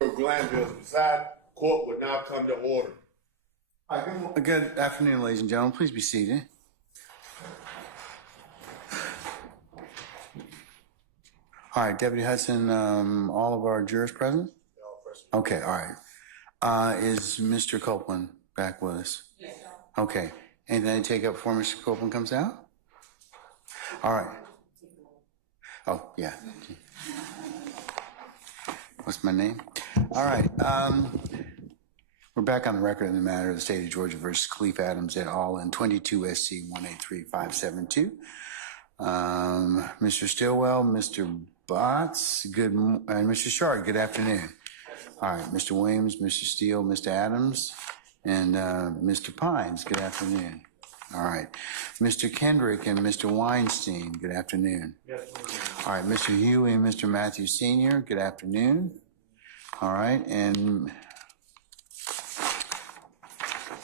Glanville beside court would now come to order. Good afternoon, ladies and gentlemen. Please be seated. All right, Deputy Hudson, all of our jurors present? Okay, all right. Is Mr. Copeland back with us? Yes. Okay. Anything to take up before Mr. Copeland comes out? All right. Oh, yeah. What's my name? All right. We're back on the record in the matter of the state of Georgia versus Khalif Adams et al. In 22 SC 183572. Mr. Stillwell, Mr. Botts, and Mr. Shard, good afternoon. All right, Mr. Williams, Mr. Steele, Mr. Adams, and Mr. Pines, good afternoon. All right, Mr. Kendrick and Mr. Weinstein, good afternoon. Yes, all right, Mr. Huey and Mr. Matthews Sr., good afternoon. All right, and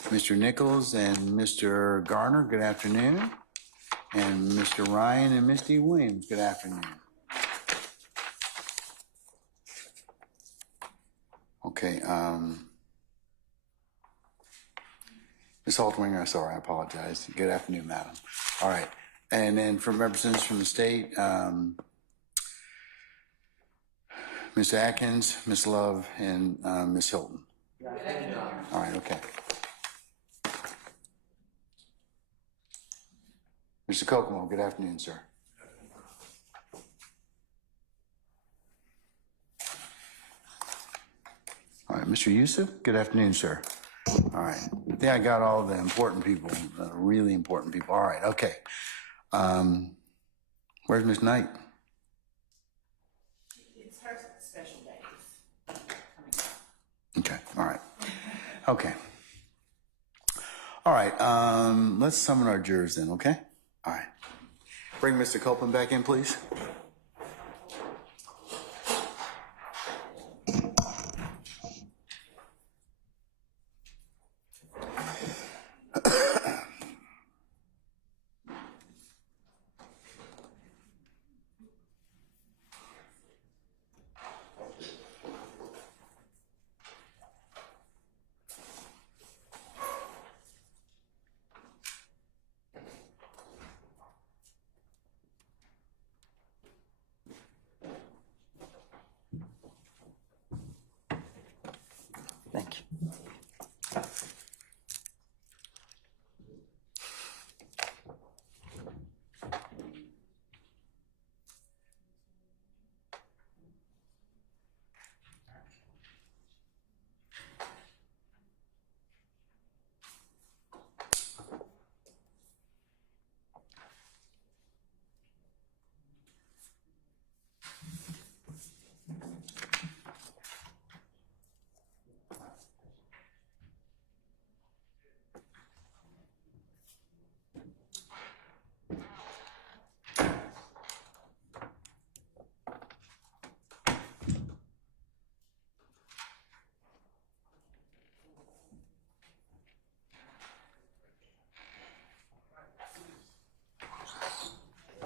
Mr. Nichols and Mr. Garner, good afternoon. And Mr. Ryan and Misty Williams, good afternoon. Okay, Ms. Halterwinger, sorry, I apologize. Good afternoon, madam. All right, and then from representatives from the state, Ms. Atkins, Ms. Love, and Ms. Hilton. All right, okay. Mr. Kokomo, good afternoon, sir. All right, Mr. Yusuf, good afternoon, sir. All right, I think I got all the important people, really important people. All right, okay. Where's Ms. Knight? It's her special days. Okay, all right. Okay. All right, let's summon our jurors then, okay? All right. Bring Mr. Copeland back in, please. Thank you.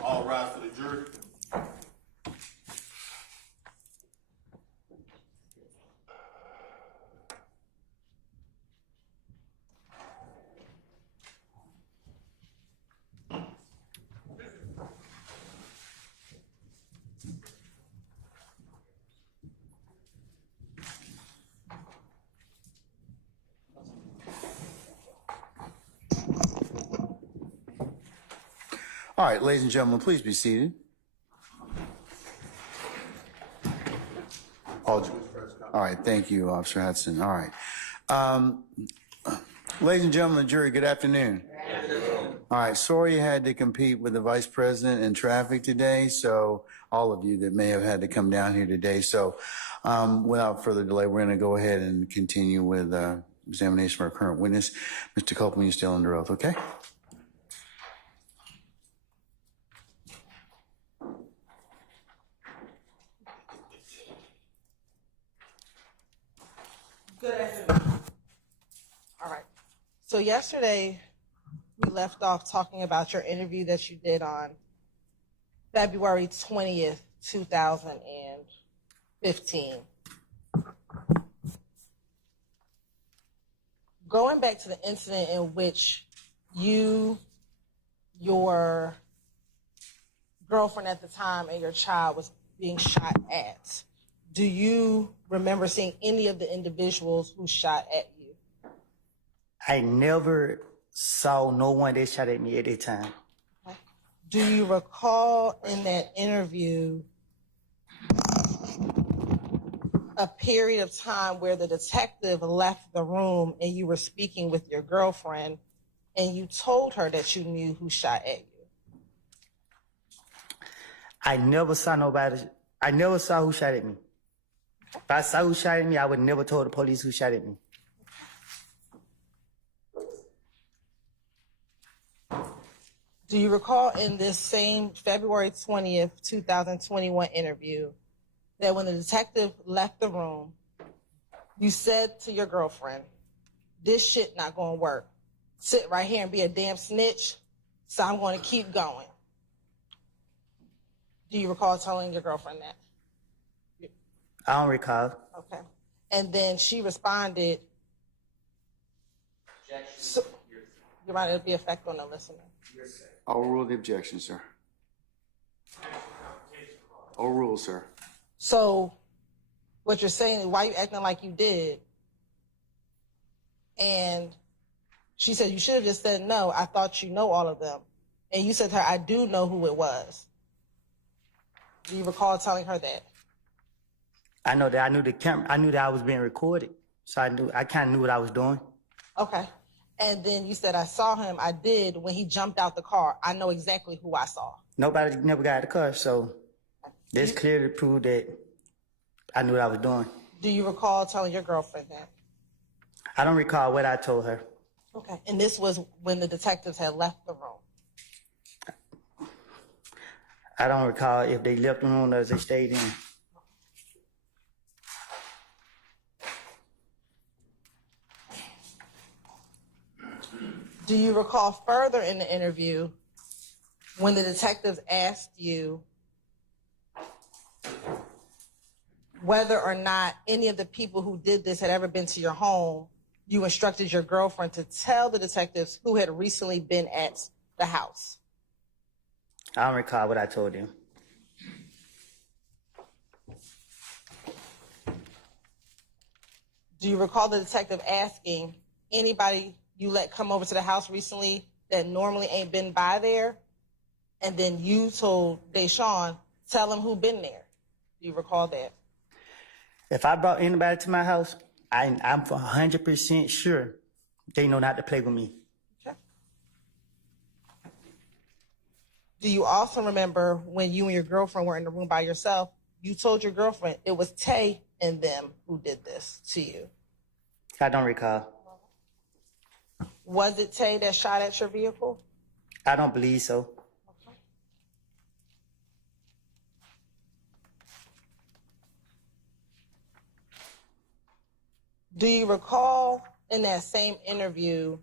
All rise for the jury. All right, ladies and gentlemen, please be seated. All right, thank you, Officer Hudson. All right. Ladies and gentlemen of the jury, good afternoon. All right, sorry you had to compete with the vice president in traffic today, so all of you that may have had to come down here today. So without further delay, we're going to go ahead and continue with examination of our current witness. Mr. Copeland, you're still under oath, okay? Good afternoon. All right. So yesterday we left off talking about your interview that you did on February 20th, 2015. going back to the incident in which you, your girlfriend at the time, and your child was being shot at, do you remember seeing any of the individuals who shot at you? I never saw no one that shot at me at that time. Do you recall in that interview a period of time where the detective left the room and you were speaking with your girlfriend and you told her that you knew who shot at you? I never saw nobody. I never saw who shot at me. If I saw who shot at me, I would never told the police who shot at me. Do you recall in this same February 20th, 2021 interview that when the detective left the room, you said to your girlfriend, this shit not gonna work. Sit right here and be a damn snitch, so I'm gonna keep going. Do you recall telling your girlfriend that? I don't recall. Okay. And then she responded, so, you might be effect on the listener. Overrule the objection, sir. Overrule, sir. So what you're saying is, why you acting like you did? And she said, you should have just said, no, I thought you know all of them. And you said to her, I do know who it was. Do you recall telling her that? I know that I knew the camera. I knew that I was being recorded, so I kind of knew what I was doing. Okay. And then you said, I saw him. I did. When he jumped out the car, I know exactly who I saw. Nobody never got out of the car, so this clearly proved that I knew what I was doing. Do you recall telling your girlfriend that? I don't recall what I told her. Okay. And this was when the detectives had left the room. I don't recall if they left the room or if they stayed in. Do you recall further in the interview when the detectives asked you whether or not any of the people who did this had ever been to your home, you instructed your girlfriend to tell the detectives who had recently been at the house? I don't recall what I told them. Do you recall the detective asking anybody you let come over to the house recently that normally ain't been by there? And then you told Deshaun, tell him who been there. Do you recall that? If I brought anybody to my house, I'm 100% sure they know not to play with me. Okay. Do you also remember when you and your girlfriend were in the room by yourself, you told your girlfriend it was Tay and them who did this to you? I don't recall. Was it Tay that shot at your vehicle? I don't believe so. Okay. Do you recall in that same interview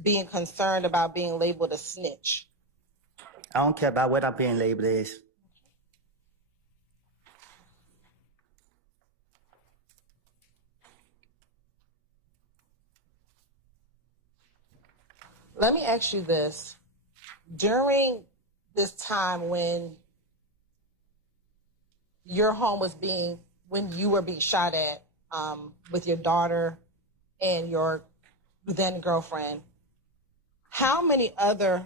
being concerned about being labeled a snitch? I don't care about what I'm being labeled as. Let me ask you this. During this time when your home was when you were being shot at with your daughter and your then girlfriend, how many other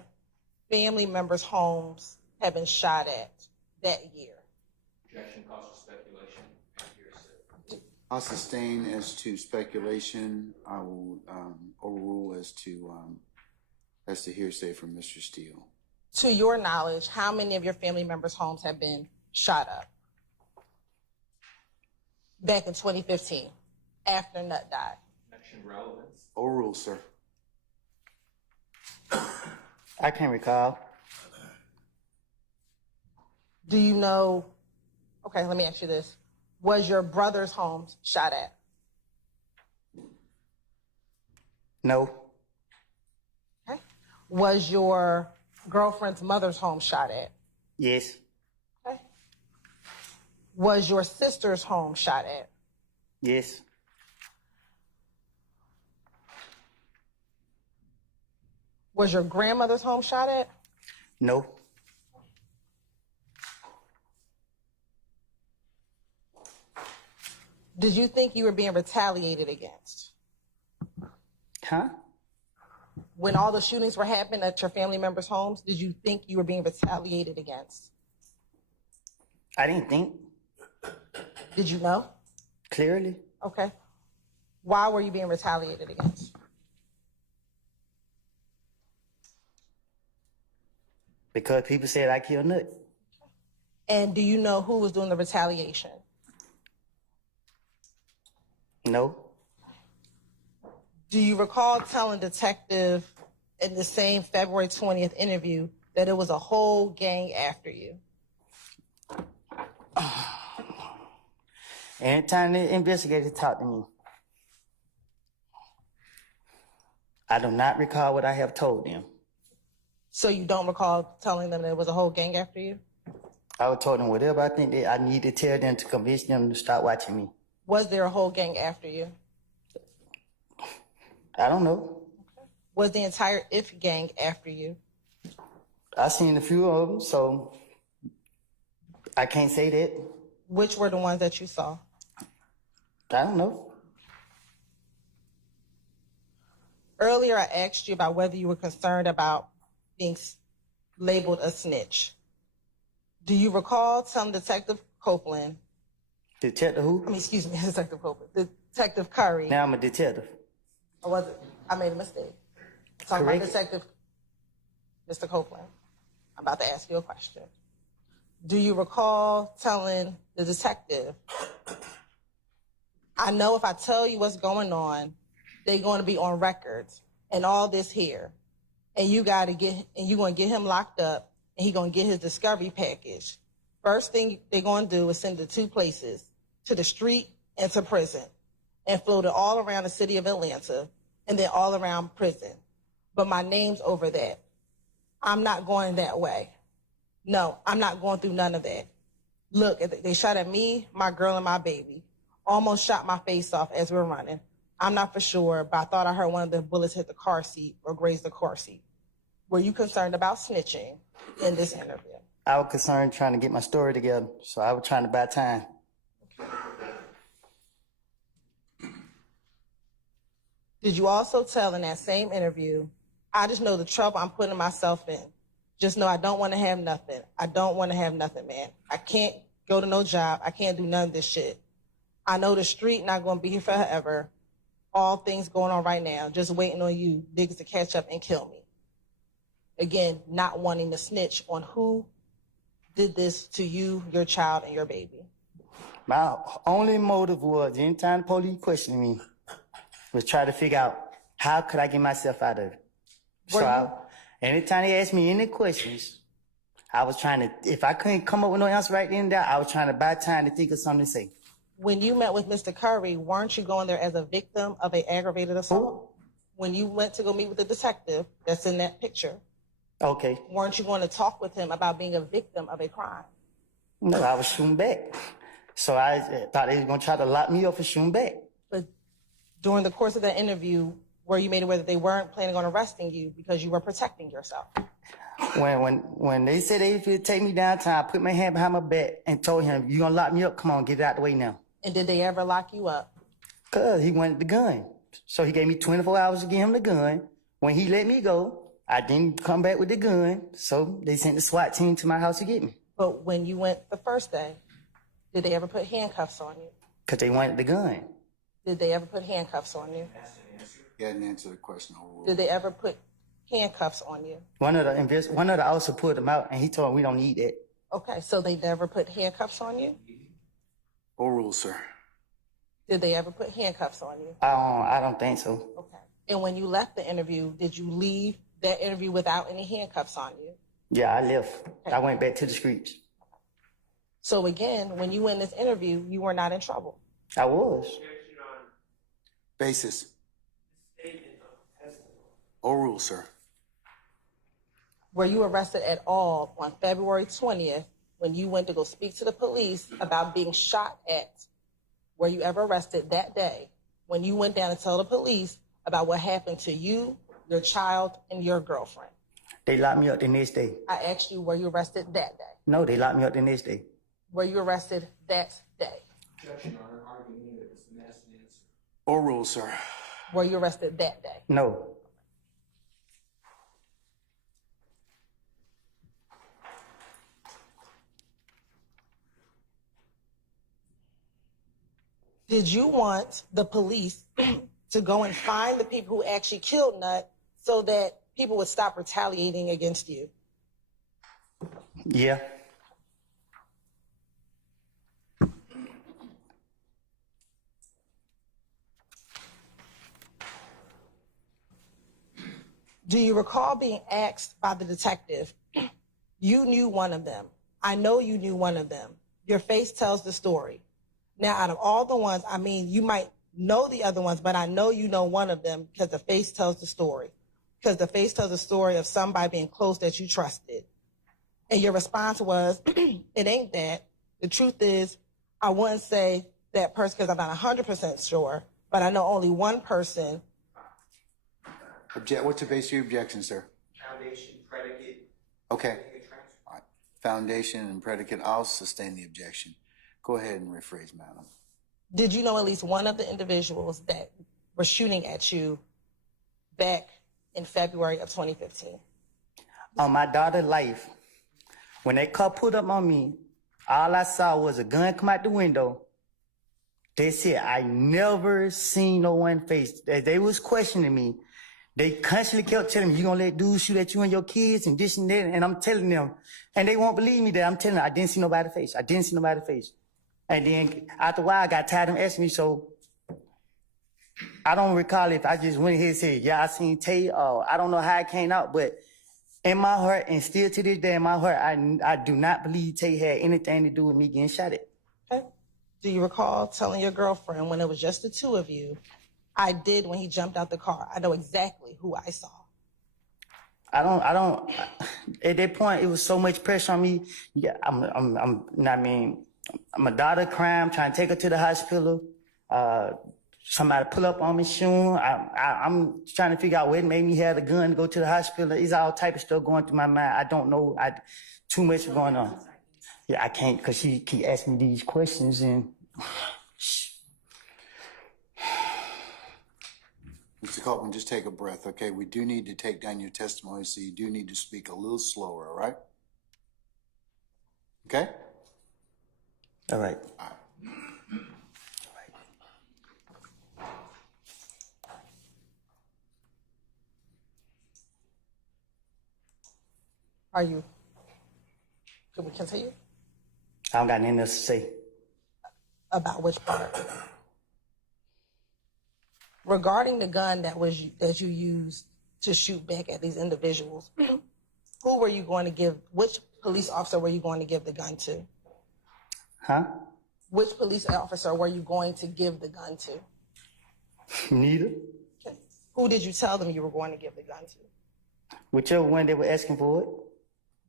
family members' homes have been shot at that year? Objection calls for speculation and hearsay. I'll sustain as to speculation. I will overrule as to hearsay from Mr. Steele. To your knowledge, how many of your family members' homes have been shot up back in 2015 after Nutt died? Objection relevance. Overrule, sir. I can't recall. Do you know? Okay, let me ask you this. Was your brother's home shot at? No. Okay. Was your girlfriend's mother's home shot at? Yes. Okay. Was your sister's home shot at? Yes. Was your grandmother's home shot at? No. Did you think you were being retaliated against? Huh? When all the shootings were happening at your family members' homes, did you think you were being retaliated against? I didn't think. Did you know? Clearly. Okay. Why were you being retaliated against? Because people said I killed Nut. And do you know who was doing the retaliation? No. Do you recall telling detective in the same February 20th interview that it was a whole gang after you? Anytime the investigator talked to me, I do not recall what I have told them. So you don't recall telling them that it was a whole gang after you? I would told them whatever I think that I need to tell them to convince them to stop watching me. Was there a whole gang after you? I don't know. Was the entire IF gang after you? I seen a few of them, so I can't say that. Which were the ones that you saw? I don't know. Earlier, I asked you about whether you were concerned about being labeled a snitch. Do you recall telling Detective Copeland, Detective who? Detective Copeland, Detective Curry, Now I'm a detective. or was it? I made a mistake. I'm talking Correct. about Detective Mr. Copeland. I'm about to ask you a question. Do you recall telling the detective, I know if I tell you what's going on, they're going to be on records and all this here, and you're going to get him locked up, and he's going to get his discovery package. First thing they're going to do is send it to two places, to the street and to prison, and float it all around the city of Atlanta, and then all around prison. But my name's over that. I'm not going that way. No, I'm not going through none of that. Look, they shot at me, my girl, and my baby. Almost shot my face off as we were running. I'm not for sure, but I thought I heard one of the bullets hit the car seat or graze the car seat. Were you concerned about snitching in this interview? I was concerned trying to get my story together, so I was trying to buy time. Did you also tell in that same interview, I just know the trouble I'm putting myself in. Just know I don't want to have nothing. I don't want to have nothing, man. I can't go to no job. I can't do none of this shit. I know the street not going to be here forever. All things going on right now, just waiting on you niggas to catch up and kill me. Again, not wanting to snitch on who did this to you, your child, and your baby. My only motive was, anytime the police questioned me, was try to figure out how could I get myself out of it. Anytime they asked me any questions, I was trying to, if I couldn't come up with no answer right then and there, I was trying to buy time to think of something to say. When you met with Mr. Curry, weren't you going there as a victim of an aggravated assault? When you went to go meet with the detective that's in that picture, Okay. weren't you going to talk with him about being a victim of a crime? No, I was shooting back. So I thought they were going to try to lock me up for shooting back. But during the course of that interview, were you made aware that they weren't planning on arresting you because you were protecting yourself? When they said they would take me downtown, I put my hand behind my back and told him, you going to lock me up? Come on, get it out the way now. And did they ever lock you up? Because he wanted the gun. So he gave me 24 hours to give him the gun. When he let me go, I didn't come back with the gun. So they sent the SWAT team to my house to get me. But when you went the first day, did they ever put handcuffs on you? Because they wanted the gun. Did they ever put handcuffs on you? You hadn't answered the question. Did they ever put handcuffs on you? One of the officers pulled him out, and he told him we don't need that. Okay, so they never put handcuffs on you? Overruled, sir. Did they ever put handcuffs on you? I don't think so. Okay. And when you left the interview, did you leave that interview without any handcuffs on you? Yeah, I left. I went back to the streets. So again, when you went in this interview, you were not in trouble. I was. Basis. Overruled, sir. Were you arrested at all on February 20th when you went to go speak to the police about being shot at? Were you ever arrested that day when you went down to tell the police about what happened to you, your child, and your girlfriend. They locked me up the next day. I asked you, were you arrested that day? No, they locked me up the next day. Were you arrested that day? Objection, Your Honor, arguing that it's an asked answer. Overruled, sir. Were you arrested that day? No. Did you want the police to go and find the people who actually killed Nut so that people would stop retaliating against you? Yeah. Do you recall being asked by the detective, you knew one of them. I know you knew one of them. Your face tells the story. Now, out of all the ones, I mean, you might know the other ones, but I know you know one of them because the face tells the story. Because the face tells the story of somebody being close that you trusted. And your response was, it ain't that. The truth is, I wouldn't say that person because I'm not 100% sure, but I know only one person. What's the base of your objection, sir? Foundation, predicate. Okay. All right. Foundation and predicate. I'll sustain the objection. Go ahead and rephrase, madam. Did you know at least one of the individuals that were shooting at you back in February of 2015? On my daughter's life, when that car pulled up on me, all I saw was a gun come out the window. They said, I never seen no one face. They was questioning me. They constantly kept telling me, you gonna let dudes shoot at you and your kids and this and that. And I'm telling them, and they won't believe me that I'm telling them, I didn't see nobody's face. I didn't see nobody's face. And then after a while, I got tired of them asking me, so I don't recall if I just went ahead and said, yeah, I seen Tay. I don't know how it came out, but in my heart, and still to this day in my heart, I do not believe Tay had anything to do with me getting shot at. Okay. Do you recall telling your girlfriend when it was just the two of you, I did when he jumped out the car? I know exactly who I saw. I don't, at that point, it was so much pressure on me. Yeah, I'm a daughter crime, trying to take her to the hospital. Somebody pull up on me, shooting. I'm trying to figure out what made me have the gun to go to the hospital. It's all type of stuff going through my mind. I don't know. Too much going on. Yeah, I can't, because she keep asking me these questions and... Mr. Copeland, just take a breath, okay? We do need to take down your testimony, so you do need to speak a little slower, all right? Okay? All right. All right. Are you? Can we continue? I don't got anything else to say. About which part? Regarding the gun that you used to shoot back at these individuals, who were you going to give? Which police officer were you going to give the gun to? Huh? Which police officer were you going to give the gun to? Neither. Okay. Who did you tell them you were going to give the gun to? Whichever one they were asking for it.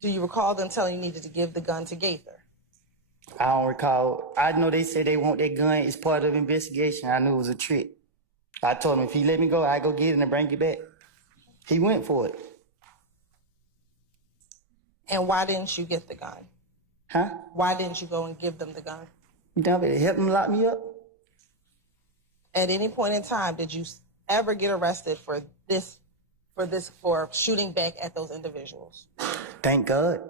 Do you recall them telling you needed to give the gun to Gaither? I don't recall. I know they said they want that gun. It's part of the investigation. I knew it was a trick. I told him if he let me go, I go get it and bring it back. He went for it. And why didn't you get the gun? Huh? Why didn't you go and give them the gun? You know, it helped him lock me up. At any point in time, did you ever get arrested for shooting back at those individuals? Thank God.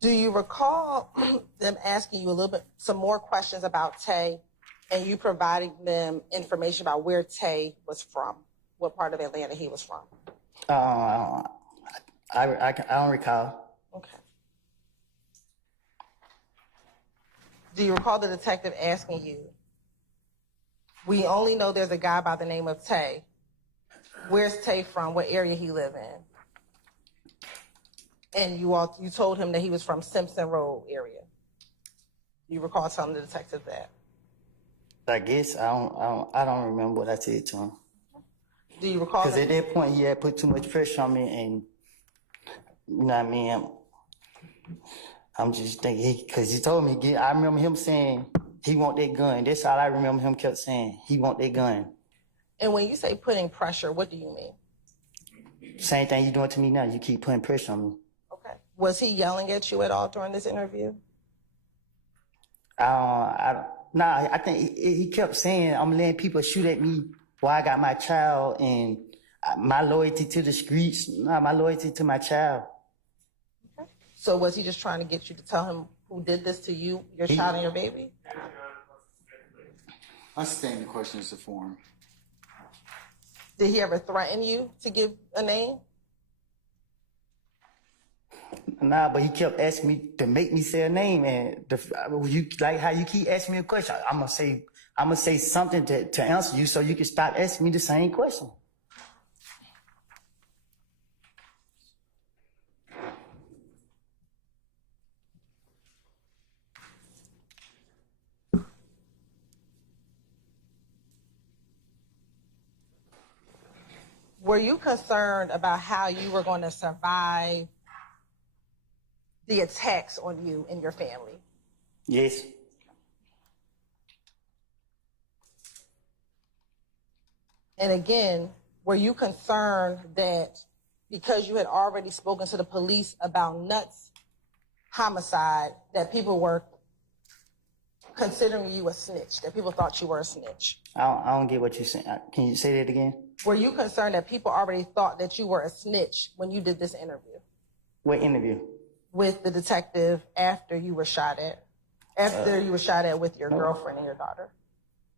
Do you recall them asking you some more questions about Tay, and you providing them information about where Tay was from, what part of Atlanta he was from? I don't recall. Okay. Do you recall the detective asking you, we only know there's a guy by the name of Tay. Where's Tay from? What area he live in? And you told him that he was from Simpson Road area. You recall telling the detective that? I guess I don't remember what I said to him. Do you recall? Because at that point, he had put too much pressure on me, and you know what I mean. I'm just thinking because he told me. I remember him saying he want that gun. That's all I remember him kept saying. He want that gun. And when you say putting pressure, what do you mean? Same thing you doing to me now. You keep putting pressure on me. Okay. Was he yelling at you at all during this interview? I think he kept saying, I'm letting people shoot at me while I got my child, and my loyalty to the streets, my loyalty to my child. Okay. So was he just trying to get you to tell him who did this to you, your child and your baby? I stand the questions to form. Did he ever threaten you to give a name? Nah, but he kept asking me to make me say a name, and you like how you keep asking me a question. I'm gonna say something to answer you, so you can stop asking me the same question. Were you concerned about how you were going to survive the attacks on you and your family? Yes. And again, were you concerned that because you had already spoken to the police about Nutt's homicide, that people were considering you a snitch, that people thought you were a snitch? I don't get what you're saying. Can you say that again? Were you concerned that people already thought that you were a snitch when you did this interview? What interview? With the detective after you were shot at? After you were shot at with your girlfriend and your daughter?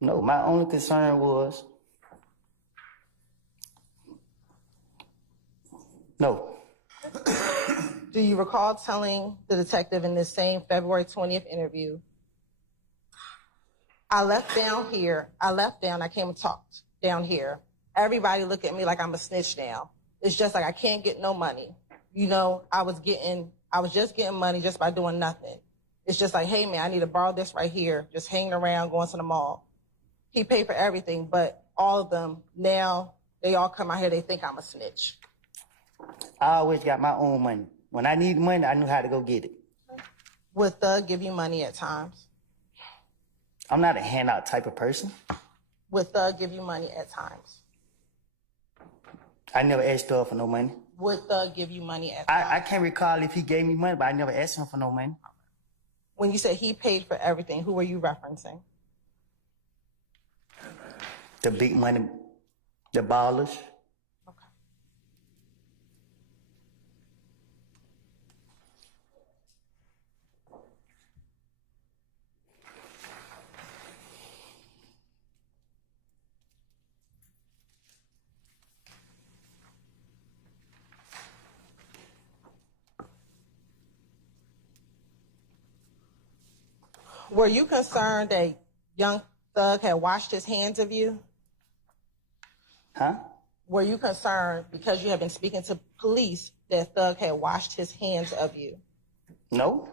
No, my only concern was... No. Do you recall telling the detective in this same February 20th interview, I left down, I came and talked down here. Everybody look at me like I'm a snitch now. It's just like I can't get no money. You know, I was just getting money just by doing nothing. It's just like, hey man, I need to borrow this right here, just hanging around, going to the mall. He paid for everything, but all of them, now they all come out here, they think I'm a snitch. I always got my own money. When I need money, I knew how to go get it. Would Thug give you money at times? I'm not a handout type of person. Would Thug give you money at times? I never asked Thug for no money. Would Thug give you money at times? I can't recall if he gave me money, but I never asked him for no money. When you said he paid for everything, who were you referencing? The big money, the ballers. Okay. Were you concerned that young Thug had washed his hands of you? Huh? Were you concerned because you have been speaking to police that Thug had washed his hands of you? No.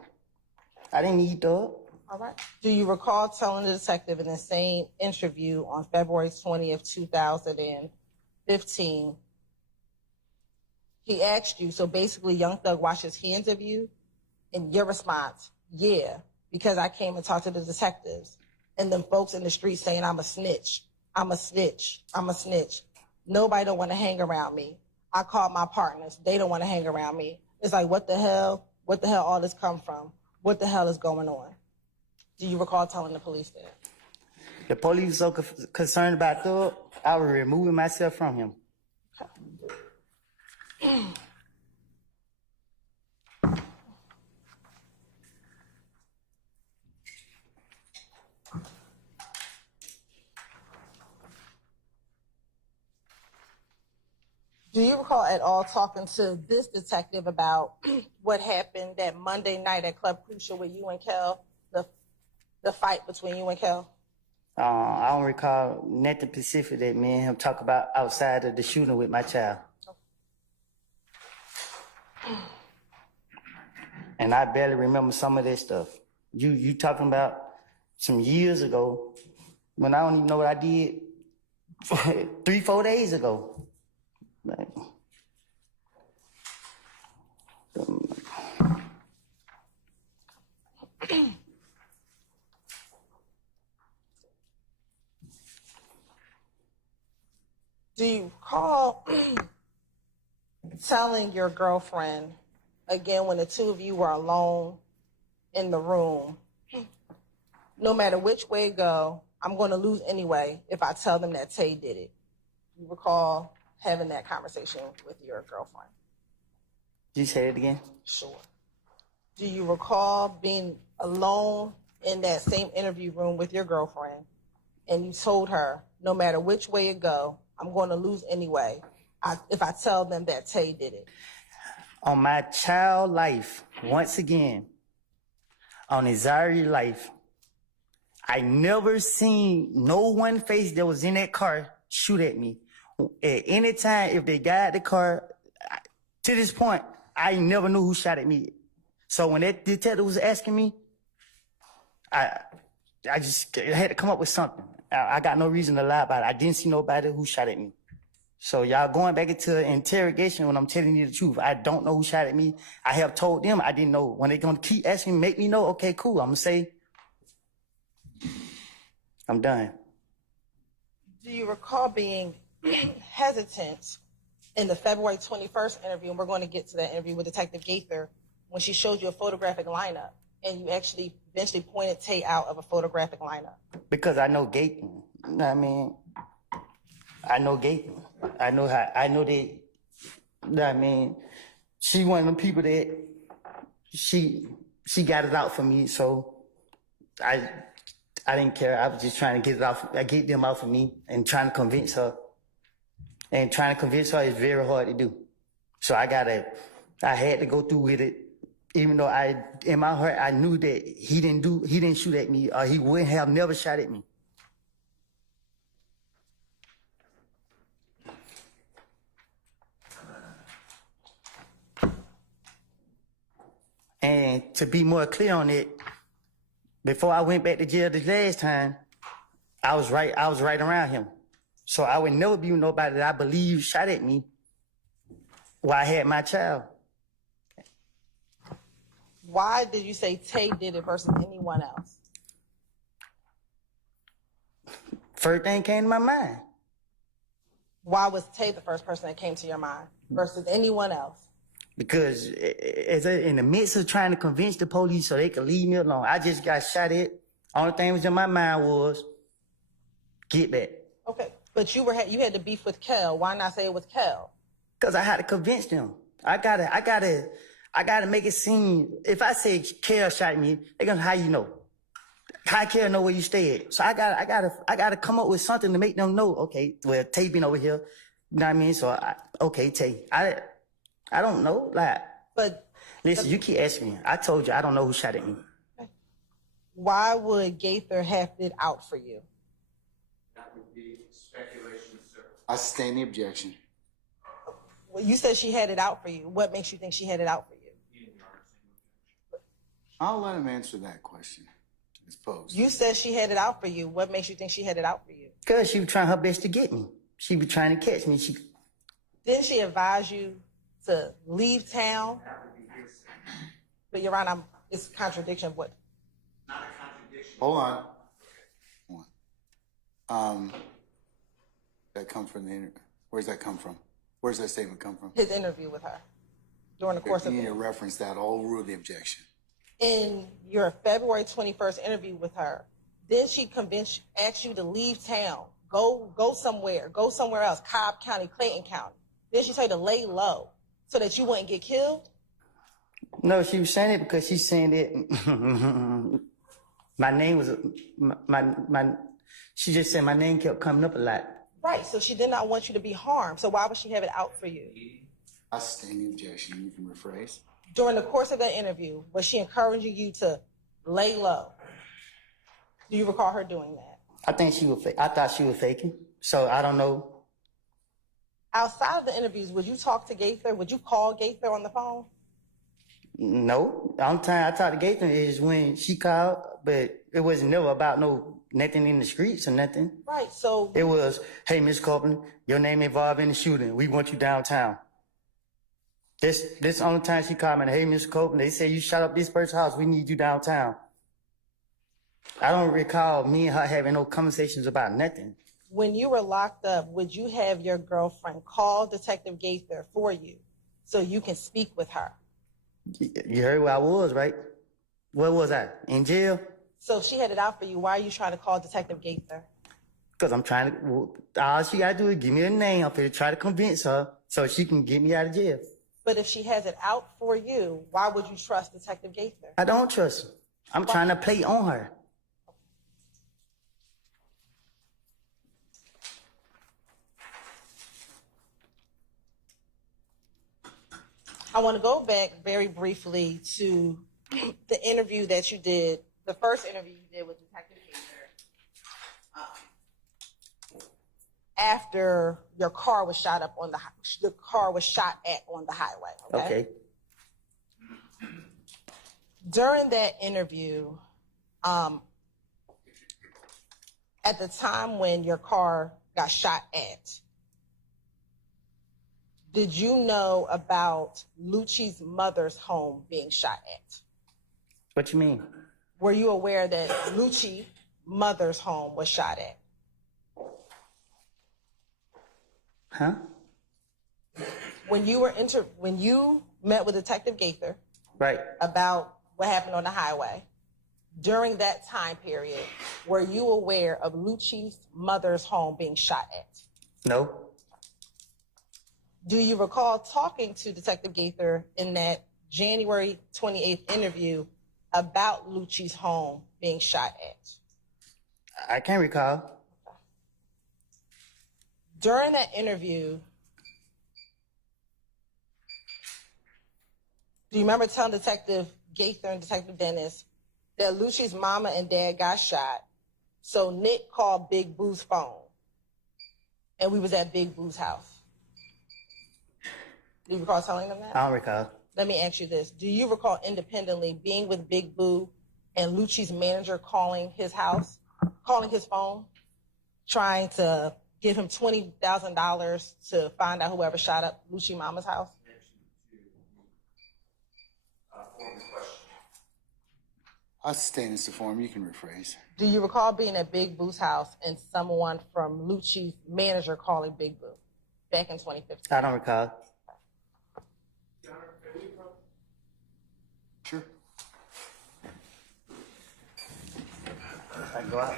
I didn't need Thug. All right. Do you recall telling the detective in the same interview on February 20th, 2015, he asked you, so basically Young Thug washed his hands of you? And your response, yeah, because I came and talked to the detectives and them folks in the street saying I'm a snitch, I'm a snitch, I'm a snitch. Nobody don't want to hang around me. I called my partners. They don't want to hang around me. It's like, what the hell? What the hell all this come from? What the hell is going on? Do you recall telling the police that? The police was so concerned about Thug, I was removing myself from him. Do you recall at all talking to this detective about what happened that Monday night at Club Crucial with you and Kel, the fight between you and Kel? I don't recall nothing specific that me and him talk about outside of the shooting with my child. and I barely remember some of that stuff. You talking about some years ago when I don't even know what I did 3-4 days ago. Like, Do you recall telling your girlfriend, again, when the two of you were alone in the room, no matter which way it go, I'm going to lose anyway if I tell them that Tay did it? You recall having that conversation with your girlfriend? you say it again? Sure. Do you recall being alone in that same interview room with your girlfriend and you told her, no matter which way it go, I'm going to lose anyway if I tell them that Tay did it? On my child life, once again, on Izari life, I never seen no one face that was in that car shoot at me. At any time, if they got the car, to this point, I never knew who shot at me. So when that detective was asking me, I just had to come up with something. I got no reason to lie about it. I didn't see nobody who shot at me. So y'all going back into interrogation when I'm telling you the truth. I don't know who shot at me. I have told them I didn't know. When they're going to keep asking me, make me know, okay, cool. I'm going to say, I'm done. Do you recall being hesitant in the February 21st interview, and we're going to get to that interview with Detective Gaither, when she showed you a photographic lineup, and you actually eventually pointed Tay out of a photographic lineup? Because I know Gaither. You know what I mean? I know Gaither. I know that, you know what I mean? She one of them people that she got it out for me, so I didn't care. I was just trying to get them out for me and trying to convince her. And trying to convince her is very hard to do. So I had to go through with it, even though in my heart, I knew that he didn't shoot at me, or he would have never shot at me. And to be more clear on it, before I went back to jail the last time, I was right around him. So I would never be with nobody that I believe shot at me while I had my child. Why did you say Tay did it versus anyone else? First thing came to my mind. Why was Tay the first person that came to your mind versus anyone else? Because in the midst of trying to convince the police so they could leave me alone, I just got shot at. Only thing was in my mind was, get back. Okay, but you had to beef with Kel. Why not say it was Kel? Because I had to convince them. I gotta make it seem, if I say Kel shot me, they're gonna, how you know? How Kel know where you stay at? So I gotta come up with something to make them know, okay, well, Tay been over here. You know what I mean? So, okay, Tay. I don't know, like, but listen, you keep asking me. I told you I don't know who shot at me. Why would Gaither have it out for you? That would be speculation, sir. I sustain the objection. Well, you said she had it out for you. What makes you think she had it out for you? I'll let him answer that question. It's posed. You said she had it out for you. What makes you think she had it out for you? Because she was trying her best to get me. She was trying to catch me. Didn't she advise you to leave town? But Your Honor, it's a contradiction of what? Not a contradiction. Hold on. That come from the interview. Where's that come from? Where's that statement come from? His interview with her during the course of You the need to reference that. I'll rule the objection. In your February 21st interview with her, did she ask you to leave town, go somewhere else, Cobb County, Clayton County? Did she tell you to lay low so that you wouldn't get killed? No, she was saying it because she's saying that my name was, she just said my name kept coming up a lot. Right, so she did not want you to be harmed. So why would she have it out for you? I sustain the objection. You can rephrase. During the course of that interview, was she encouraging you to lay low? Do you recall her doing that? I think she was I thought she was faking. So I don't know. Outside of the interviews, would you talk to Gaither? Would you call Gaither on the phone? No. The only time I talked to Gaither is when she called, but it was never about nothing in the streets or nothing. Right. So It was, hey, Miss Copeland, your name involved in the shooting. We want you downtown. This the only time she called me, hey, Miss Copeland, they say you shot up this person's house. We need you downtown. I don't recall me and her having no conversations about nothing. when you were locked up, would you have your girlfriend call Detective Gaither for you so you can speak with her? You heard where I was, right? Where was I? In jail? So if she had it out for you, why are you trying to call Detective Gaither? Because I'm trying to, all she got to do is give me a name. I'm going to try to convince her so she can get me out of jail. But if she has it out for you, why would you trust Detective Gaither? I don't trust her. I'm trying to play on her. I want to go back very briefly to the interview that you did, the first interview you did with Detective Gaither, after your car was shot up on the car was shot at on the highway. Okay. During that interview, at the time when your car got shot at, did you know about Lucci's mother's home being shot at? What you mean? Were you aware that Lucci's mother's home was shot at? Huh? When you met with Detective Gaither Right. about what happened on the highway, during that time period, were you aware of Lucci's mother's home being shot at? No. Do you recall talking to Detective Gaither in that January 28th interview about Lucci's home being shot at? I can't recall. During that interview, do you remember telling Detective Gaither and Detective Dennis that Lucci's mama and dad got shot, so Nick called Big Boo's phone, and we was at Big Boo's house? Do you recall telling them that? I don't recall. Let me ask you this. Do you recall independently being with Big Boo and Lucci's manager calling his house, calling his phone, trying to give him $20,000 to find out whoever shot up Lucci mama's house? I'll stay in this form. You can rephrase. Do you recall being at Big Boo's house and someone from Lucci's manager calling Big Boo back in 2015? I don't recall. Sure. I can go out.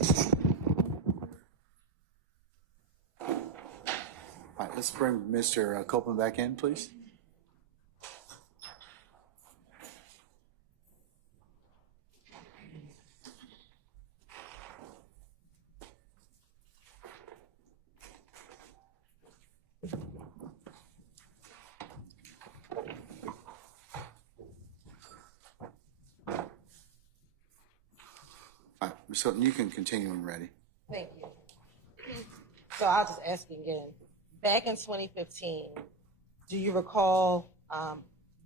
All right, let's bring Mr. Copeland back in, please. All right, so you can continue when ready. Thank you. So I'll just ask you again. Back in 2015, do you recall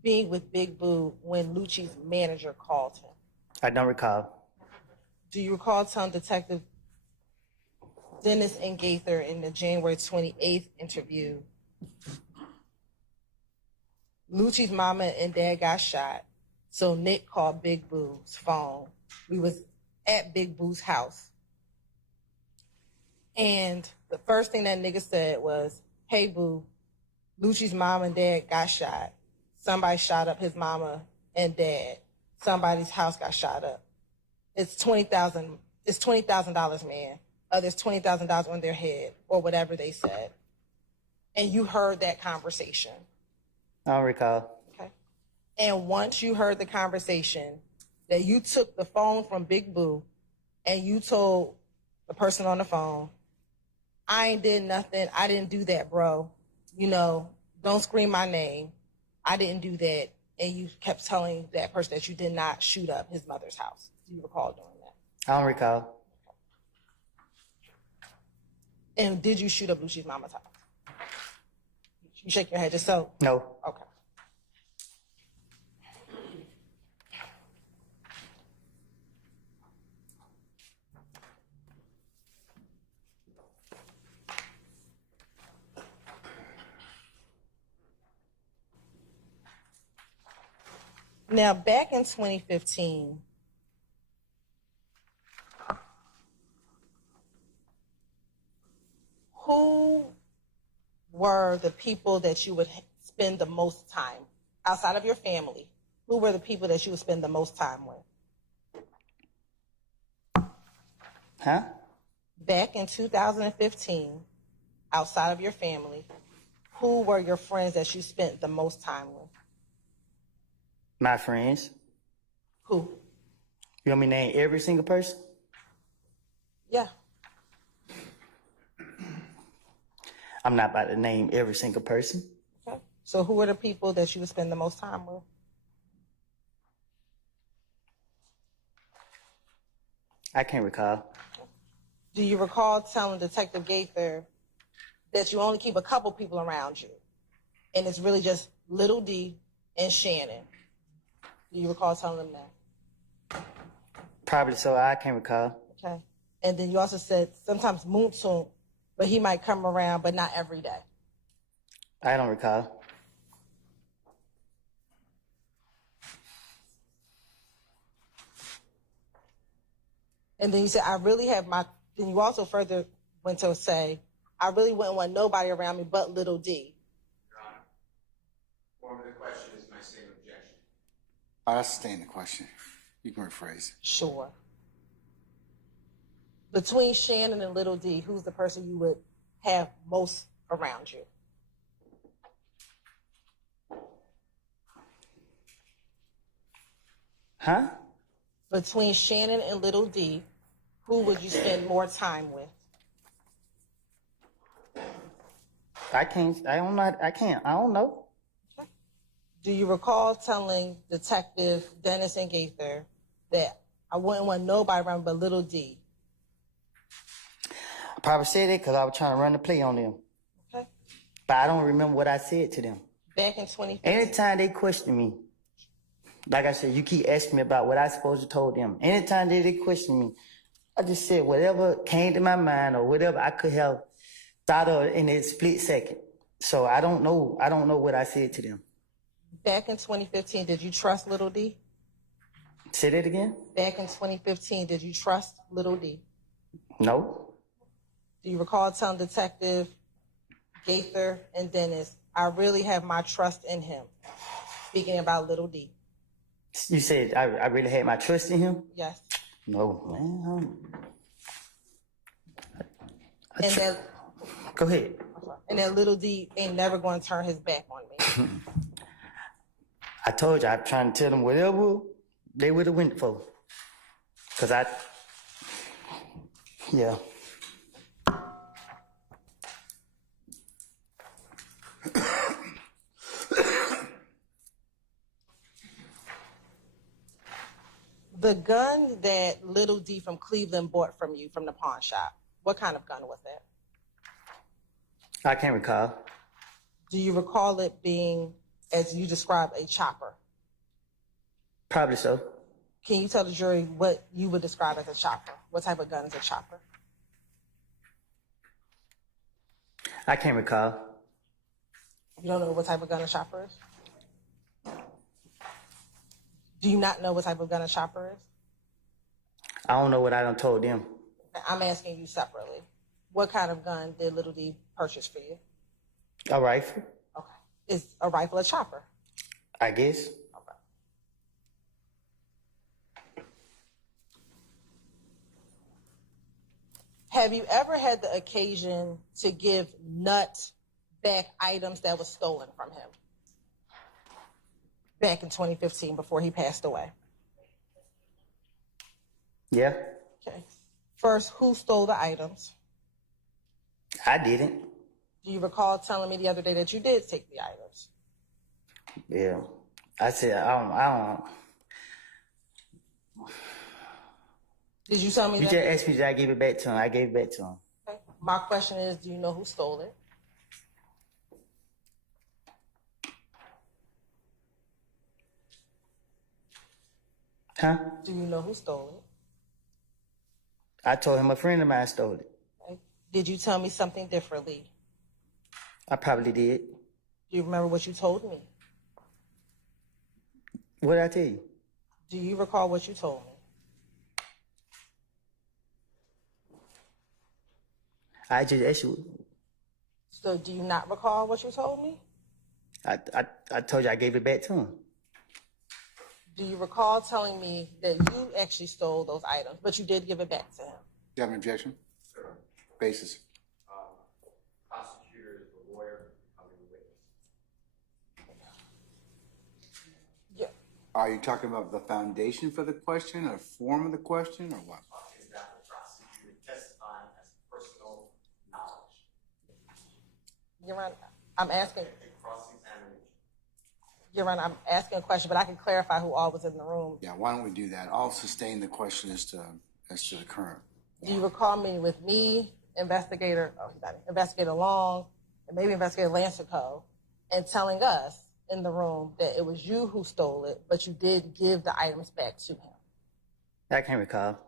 being with Big Boo when Lucci's manager called him? I don't recall. Do you recall telling Detective Dennis and Gaither in the January 28th interview, Lucci's mama and dad got shot, so Nick called Big Boo's phone. We was at Big Boo's house. And the first thing that nigga said was, hey, Boo, Lucci's mom and dad got shot. Somebody shot up his mama and dad. Somebody's house got shot up. It's $20,000. It's $20,000, man. There's $20,000 on their head, or whatever they said. And you heard that conversation. I don't recall. Okay. And once you heard the conversation, that you took the phone from Big Boo and you told the person on the phone, I ain't did nothing. I didn't do that, bro. You know, don't scream my name. I didn't do that. And you kept telling that person that you did not shoot up his mother's house. Do you recall doing that? I don't recall. And did you shoot up Lucci's mama's house? You shake your head just so? No. Okay. Now, back in 2015, who were the people that you would spend the most time outside of your family? Who were the people that you would spend the most time with? Huh? Back in 2015, outside of your family, who were your friends that you spent the most time with? My friends. Who? You want me to name every single person? Yeah. I'm not about to name every single person. Okay. So who were the people that you would spend the most time with? I can't recall. Do you recall telling Detective Gaither that you only keep a couple people around you, and it's really just Little D and Shannon? Do you recall telling them that? Probably so. I can't recall. Okay. And then you also said sometimes Moonsoon, but he might come around, but not every day. I don't recall. And then you said, I really have my, then you also further went to say, I really wouldn't want nobody around me but Little D. Your Honor, form of the question is my same objection. I'll sustain the question. You can rephrase. Sure. Between Shannon and Little D, who's the person you would have most around you? Huh? Between Shannon and Little D, who would you spend more time with? I can't. I don't know. I can't. I don't know. Do you recall telling Detective Dennis and Gaither that I wouldn't want nobody around but Little D? I probably said it because I was trying to run the play on them. Okay. But I don't remember what I said to them. Back in 2015. Anytime they question me, like I said, you keep asking me about what I supposed to told them. Anytime they question me, I just said whatever came to my mind or whatever I could have thought of in a split second. So I don't know. I don't know what I said to them. Back in 2015, did you trust Little D? Say that again? Back in 2015, did you trust Little D? No. Do you recall telling Detective Gaither and Dennis, I really have my trust in him, speaking about Little D? You said I really had my trust in him? Yes. No, man. And that, Go ahead. and that little D ain't never going to turn his back on me. I told you, I'm trying to tell them whatever they would have went for. Cause yeah. The gun that little D from Cleveland bought from you from the pawn shop, what kind of gun was that? I can't recall. Do you recall it being, as you described, a chopper? Probably so. Can you tell the jury what you would describe as a chopper? What type of gun is a chopper? I can't recall. You don't know what type of gun a chopper is? Do you not know what type of gun a chopper is? I don't know what I done told them. I'm asking you separately. What kind of gun did little D purchase for you? A rifle, Okay. Is a rifle a chopper? I guess. Okay. Have you ever had the occasion to give Nut back items that was stolen from him? Back in 2015 before he passed away. Yeah, Okay. First, who stole the items? I didn't. Do you recall telling me the other day that you did take the items? Yeah. I said, I don't. Did you tell me You that? just asked me, did I give it back to him? I gave it back to him. Okay. My question is, do you know who stole it? Huh? Do you know who stole it? I told him a friend of mine stole it. Okay. Did you tell me something differently? I probably did. Do you remember what you told me? What did I tell you? Do you recall what you told me? I just asked you. So do you not recall what you told me? I told you I gave it back to him. Do you recall telling me that you actually stole those items, but you did give it back to him? Do you have an objection? Basis. Prosecutor is the lawyer, becoming the witness. Yeah. Are you talking about the foundation for the question or form of the question or what? Is that the prosecutor testifying as personal knowledge? Your Honor, I'm asking. Cross-examination. Your Honor, I'm asking a question, but I can clarify who all was in the room. Yeah, why don't we do that? I'll sustain the question as to the current. Do you recall meeting with me, investigator Long, and maybe investigator Lancico, and telling us in the room that it was you who stole it, but you did give the items back to him? I can't recall.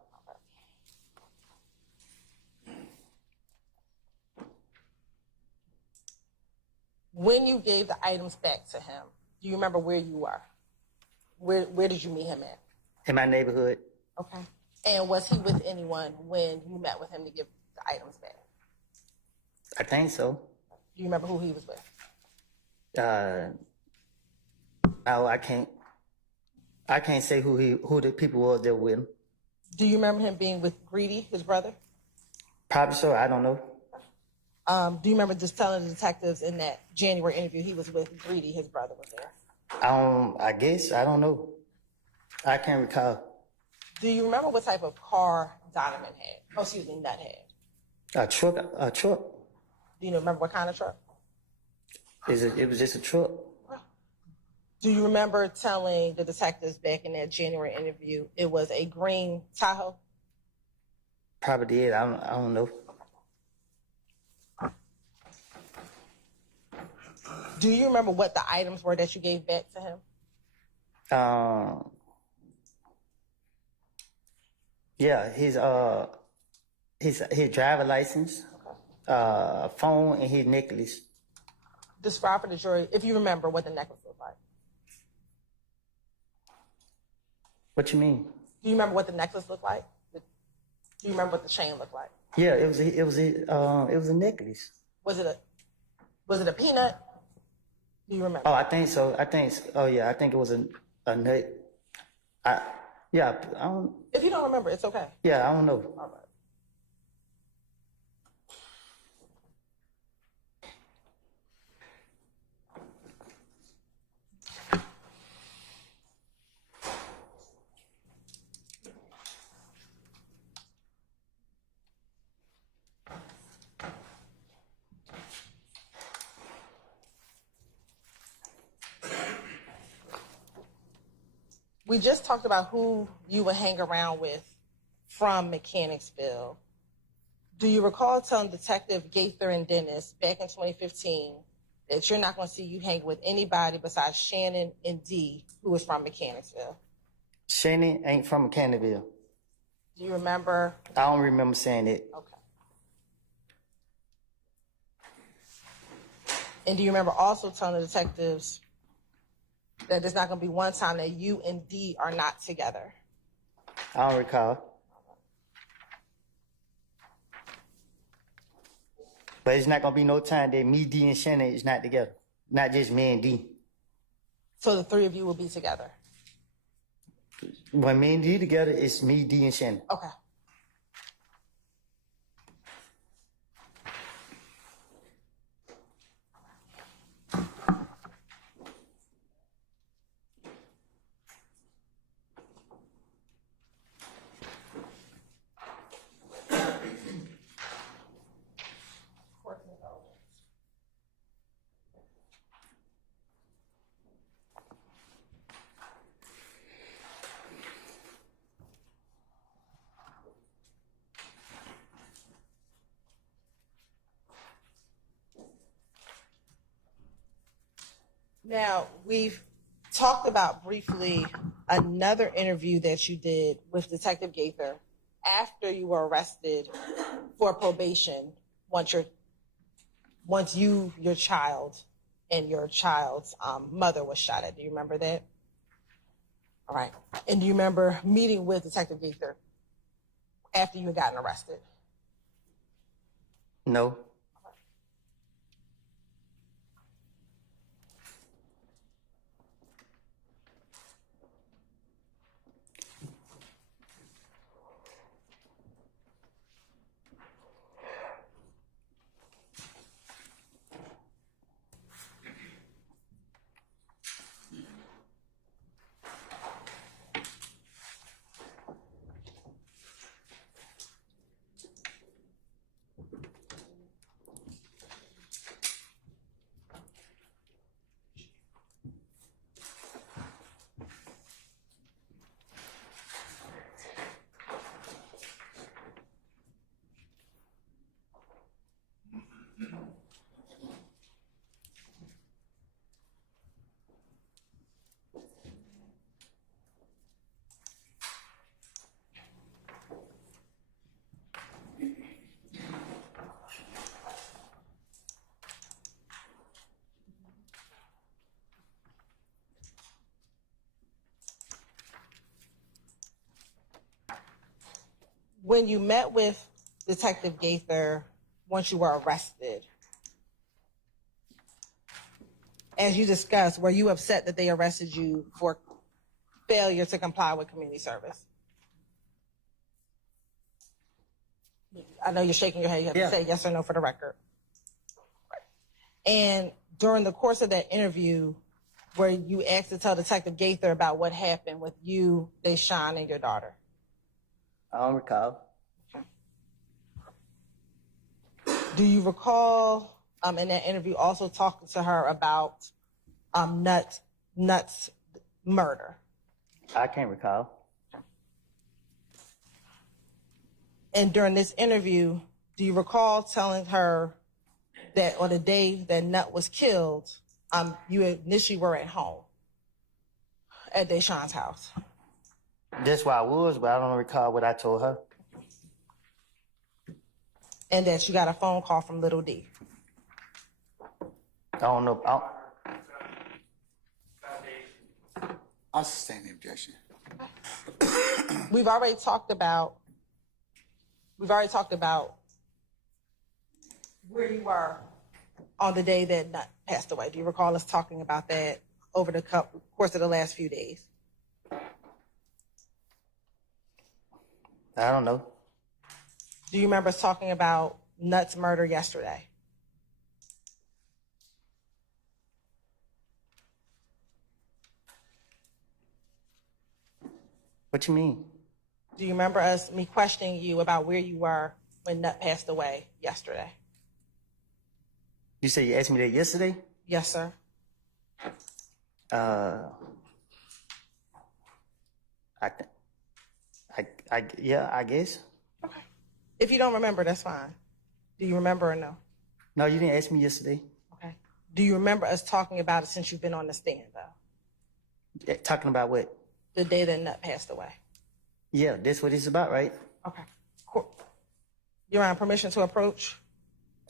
When you gave the items back to him, do you remember where you were? Where did you meet him at? In my neighborhood, Okay. And was he with anyone when you met with him to give the items back? I think so. Do you remember who he was with? Oh, I can't say who the people was that were with him. Do you remember him being with Greedy, his brother? Probably so. I don't know. Do you remember just telling the detectives in that January interview he was with Greedy, his brother was there? I guess I don't know. I can't recall. Do you remember what type of car Donovan had? Oh, excuse me, Nut had. A truck. Do you remember what kind of truck? It was just a truck. Do you remember telling the detectives back in that January interview it was a green Tahoe? Probably did. I don't know. Do you remember what the items were that you gave back to him? Yeah, his driver license, phone, and his necklace. Describe for the jury, if you remember, what the necklace looked like. What you mean? Do you remember what the necklace looked like? Do you remember what the chain looked like? Yeah, it was a necklace. Was it a peanut? Do you remember? Oh, I think so. I think it was a nut. I don't. If you don't remember, it's okay. Yeah, I don't know. All right. We just talked about who you would hang around with from Mechanicsville. Do you recall telling Detective Gaither and Dennis back in 2015 that you're not going to see you hang with anybody besides Shannon and Dee, who is from Mechanicsville? Shannon ain't from Mechanicsville. Do you remember? I don't remember saying it. Okay. And do you remember also telling the detectives that there's not going to be one time that you and Dee are not together? I don't recall. But it's not going to be no time that me, Dee, and Shannon is not together. Not just me and Dee. So the three of you will be together? When me and Dee together, it's me, Dee, and Shannon. Okay. Now, we've talked about briefly another interview that you did with Detective Gaither after you were arrested for probation once your child and your child's mother was shot at. Do you remember that? All right. And do you remember meeting with Detective Gaither after you had gotten arrested? No. When you met with Detective Gaither once you were arrested, as you discussed, were you upset that they arrested you for failure to comply with community service? I know you're shaking your head. You have to say yes or no for the record. And during the course of that interview, were you asked to tell Detective Gaither about what happened with you, Deshaun, and your daughter? I don't recall. Do you recall in that interview also talking to her about Nuts murder? I can't recall. And during this interview, do you recall telling her that on the day that Nut was killed, you initially were at home at Deshaun's house? That's where I was, but I don't recall what I told her. And that you got a phone call from Little D? I don't know. I'll sustain the objection. We've already talked about where you were on the day that Nut passed away. Do you recall us talking about that over the course of the last few days? I don't know. Do you remember us talking about Nut's murder yesterday? What you mean? Do you remember me questioning you about where you were when Nut passed away yesterday? You said you asked me that yesterday? Yes, sir. Yeah, I guess. Okay. If you don't remember, that's fine. Do you remember or no? No, you didn't ask me yesterday. Okay. Do you remember us talking about it since you've been on the stand, though? Talking about what? The day that Nut passed away. Yeah, that's what it's about, right? Okay. Cool. Your Honor, permission to approach?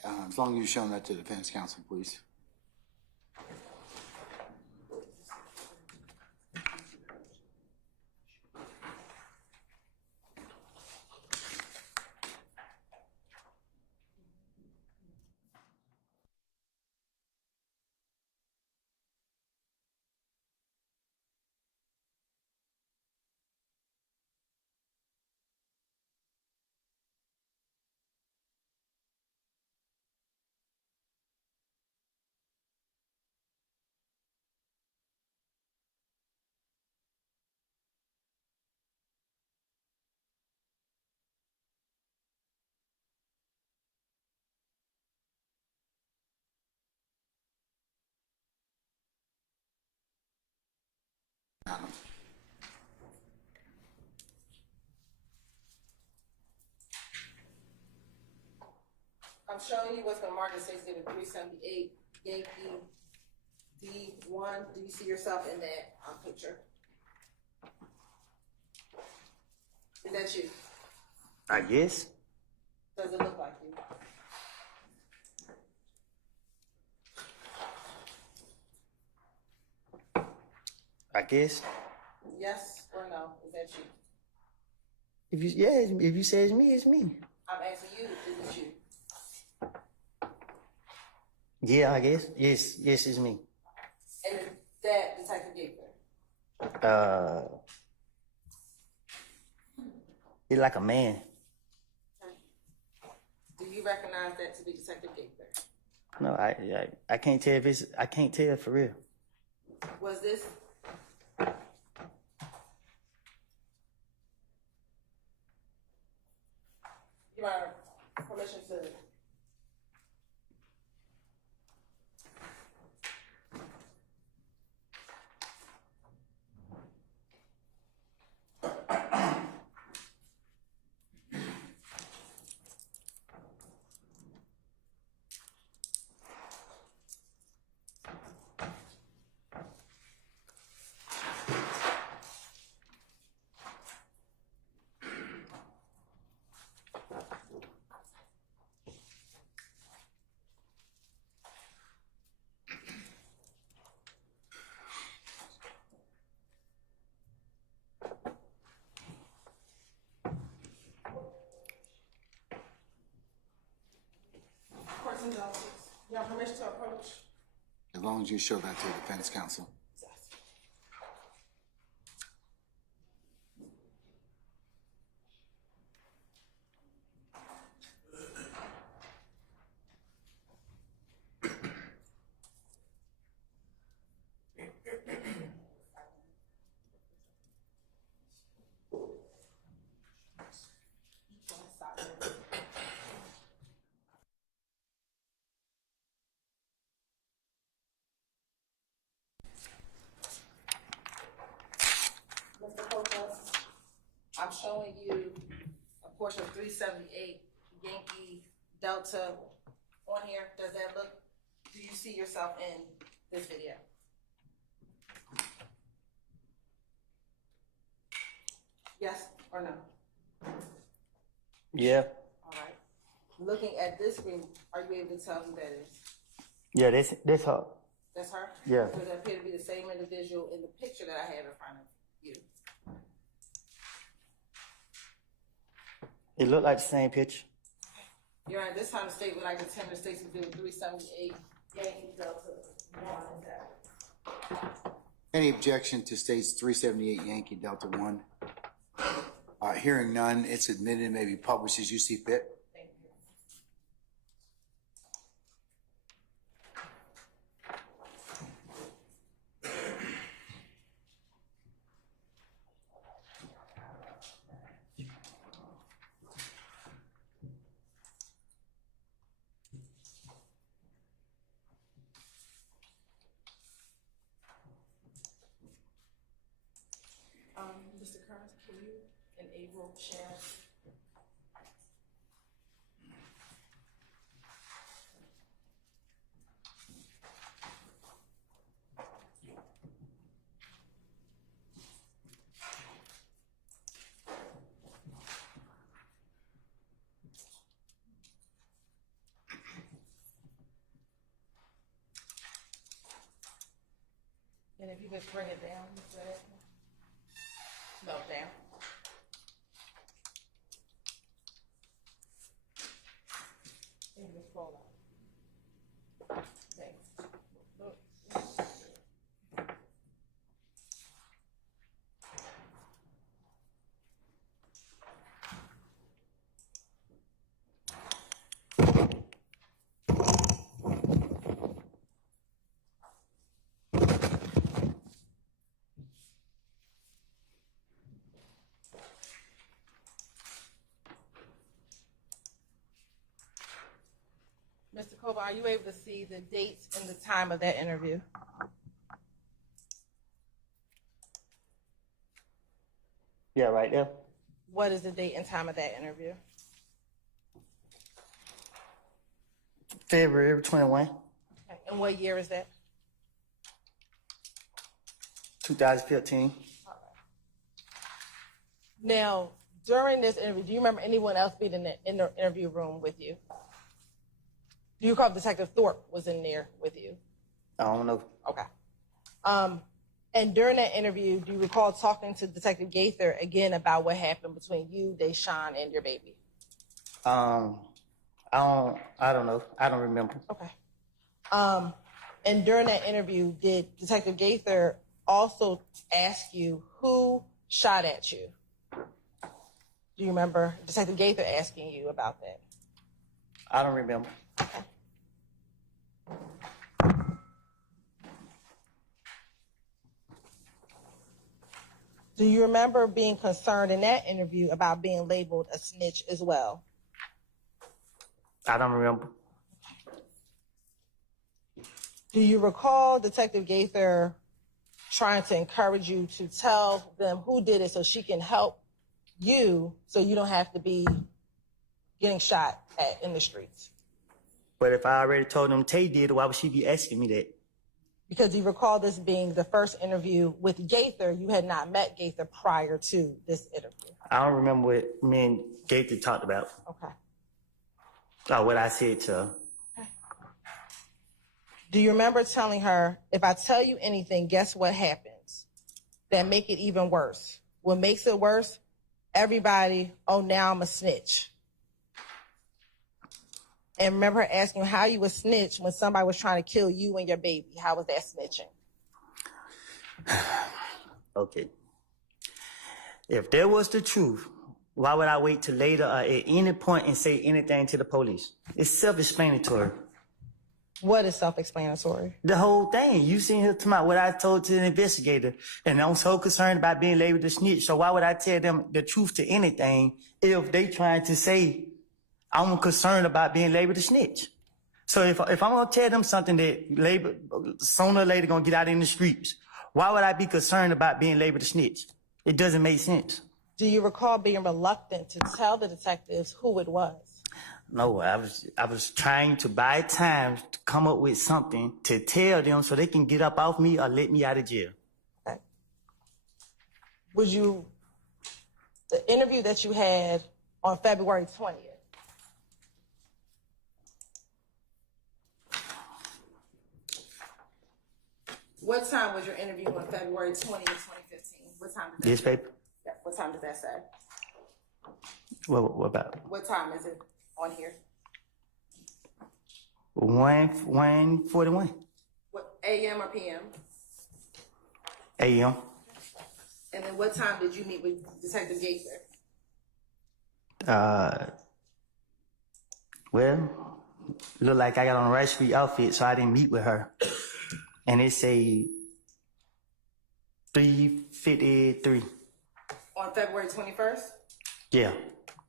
As long as you've shown that to the defense counsel, please. I'm showing you what's been marked as Exhibit 378, Yankee D1. Do you see yourself in that picture? Is that you? I guess. Does it look like you? I guess. Yes or no? Is that you? If you say it's me, it's me. I'm asking you, is it you? Yeah, I guess. Yes, it's me. And is that Detective Gaither? It's like a man. Do you recognize that to be Detective Gaither? No, I can't tell if it's. I can't tell for real. Was this? Your Honor, permission to. Courts and justice. You have permission to approach? As long as you show that to the defense counsel. Mr. Coco, I'm showing you a portion of 378 Yankee Delta on here. Does that look, do you see yourself in this video? Yes or no? Yeah. All right. Looking at this screen, are you able to tell who that is? Yeah, that's her. That's her? Yeah. Does that appear to be the same individual in the picture that I have in front of you? It looked like the same picture. Your Honor, this time the state would like to tender State's Exhibit 378 Yankee Delta 1. Any objection to states 378 Yankee Delta 1? Hearing none, it's admitted, may be published as you see fit. Thank you. The Mr. Kearns, can you enable share? And if you could bring it down, Mr. Edson. No, down. And you just scroll out. Thanks. Mr. Koba, are you able to see the dates and the time of that interview? Yeah, right there. What is the date and time of that interview? February 21, Okay. And what year is that? 2015. Now, during this interview, do you remember anyone else being in the interview room with you? Do you recall Detective Thorpe was in there with you? I don't know. Okay. And during that interview, do you recall talking to Detective Gaither again about what happened between you, Deshaun, and your baby? I don't know. I don't remember. Okay. And during that interview, did Detective Gaither also ask you who shot at you? Do you remember Detective Gaither asking you about that? I don't remember. Do you remember being concerned in that interview about being labeled a snitch as well? I don't remember. Do you recall Detective Gaither trying to encourage you to tell them who did it so she can help you so you don't have to be getting shot at in the streets? But if I already told them Tay did, why would she be asking me that? Because you recall this being the first interview with Gaither. You had not met Gaither prior to this interview. I don't remember what me and Gaither talked about. Okay. Or what I said to her. Do you remember telling her, if I tell you anything, guess what happens? That make it even worse. What makes it worse? Everybody, oh, now I'm a snitch. And remember her asking you how you was snitch when somebody was trying to kill you and your baby. How was that snitching? Okay. If there was the truth, why would I wait till later or at any point and say anything to the police? It's self-explanatory. What is self-explanatory? The whole thing. You seen here tonight what I told to the investigator, and I'm so concerned about being labeled a snitch. So why would I tell them the truth to anything if they trying to say I'm concerned about being labeled a snitch? So if I'm gonna tell them something that sooner or later gonna get out in the streets, why would I be concerned about being labeled a snitch? It doesn't make sense. Do you recall being reluctant to tell the detectives who it was? No, I was trying to buy time to come up with something to tell them so they can get up off me or let me out of jail. Okay. The interview that you had on February 20th, what time was your interview on February 20th, 2015? What time did that This paper? Yeah, what time does that say? What about? What time is it on here? 1:41 What, AM or PM? a.m. And then what time did you meet with Detective Gaither? Well, look like I got on a Rice Street outfit, so I didn't meet with her. And it say 3:53. On February 21st? Yeah,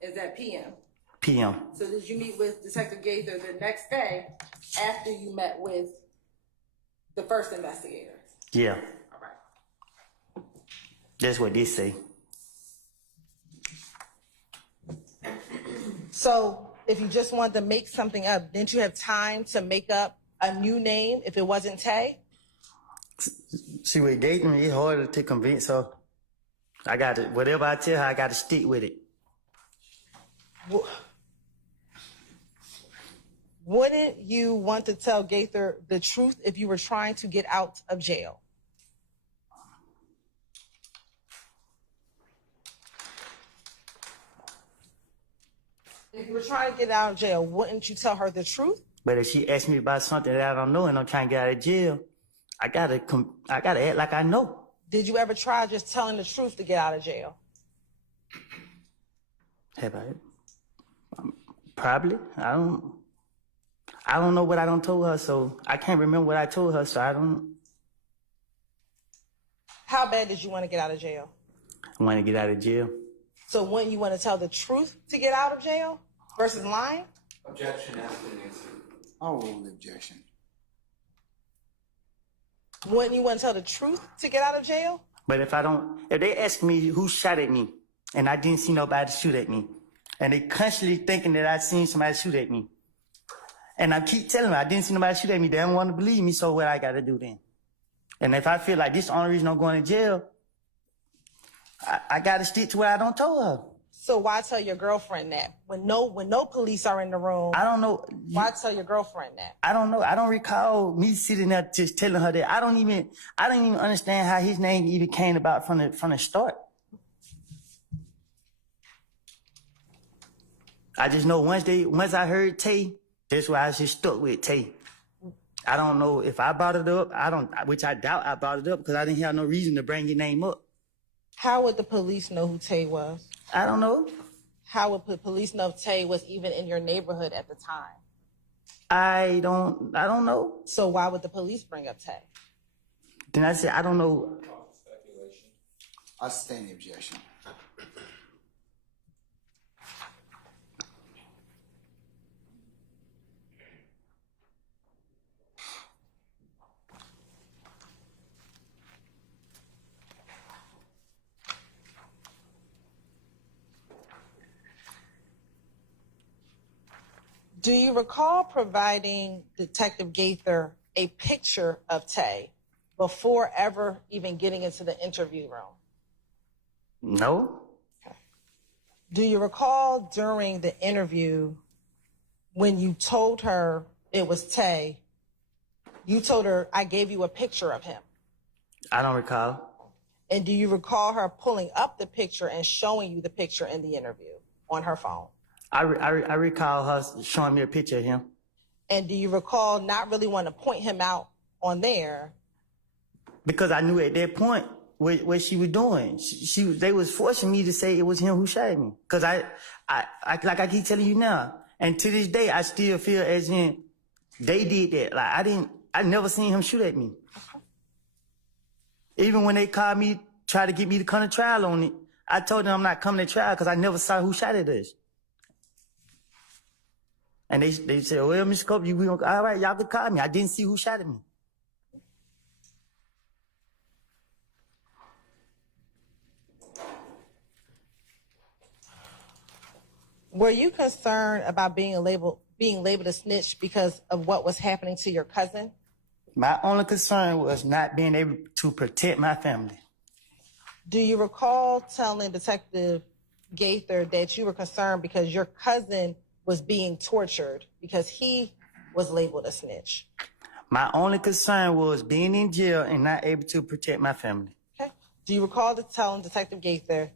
Is that PM? p.m. So did you meet with Detective Gaither the next day after you met with the first investigator? Yeah, All right. that's what they say. So if you just wanted to make something up, didn't you have time to make up a new name if it wasn't Tay? See, with Gaten, it's harder to convince her. I got to, whatever I tell her, I got to stick with it. Wouldn't you want to tell Gaither the truth if you were trying to get out of jail? If you were trying to get out of jail, wouldn't you tell her the truth? But if she asks me about something that I don't know and I'm trying to get out of jail, I gotta act like I know. Did you ever try just telling the truth to get out of jail? Have I? Probably. I don't know what I don't told her, so I can't remember what I told her, so I don't. How bad did you want to get out of jail? I want to get out of jail. So wouldn't you want to tell the truth to get out of jail versus lying? Objection has been answered. I'll rule the objection. Wouldn't you want to tell the truth to get out of jail? But if they ask me who shot at me, and I didn't see nobody shoot at me, and they constantly thinking that I seen somebody shoot at me, and I keep telling them I didn't see nobody shoot at me, they don't want to believe me, so what I got to do then? And if I feel like this is the only reason I'm going to jail, I got to stick to what I don't tell her. So why tell your girlfriend that when no police are in the room? I don't know. Why tell your girlfriend that? I don't know. I don't recall me sitting there just telling her that. I don't even understand how his name even came about from the start. I just know once I heard Tay, that's why I just stuck with Tay. I don't know if I brought it up. Which I doubt I brought it up because I didn't have no reason to bring your name up. How would the police know who Tay was? I don't know. How would the police know if Tay was even in your neighborhood at the time? I don't know. So why would the police bring up Tay? Then I said, I don't know. I sustain the objection. Do you recall providing Detective Gaither a picture of Tay before ever even getting into the interview room? No. Do you recall during the interview when you told her it was Tay, you told her, I gave you a picture of him? I don't recall. And do you recall her pulling up the picture and showing you the picture in the interview on her phone? I recall her showing me a picture of him. And do you recall not really wanting to point him out on there? Because I knew at that point what she was doing. They was forcing me to say it was him who shot me. Because I like I keep telling you now, and to this day I still feel as in they did that. Like I never seen him shoot at me. Even when they called me, tried to get me to come to trial on it, I told them I'm not coming to trial because I never saw who shot at us. And they said, well, Mr. Cope, all right, y'all can call me. I didn't see who shot at me. Were you concerned about being labeled a snitch because of what was happening to your cousin? My only concern was not being able to protect my family. Do you recall telling Detective Gaither that you were concerned because your cousin was being tortured because he was labeled a snitch? My only concern was being in jail and not able to protect my family. Okay. Do you recall telling Detective Gaither,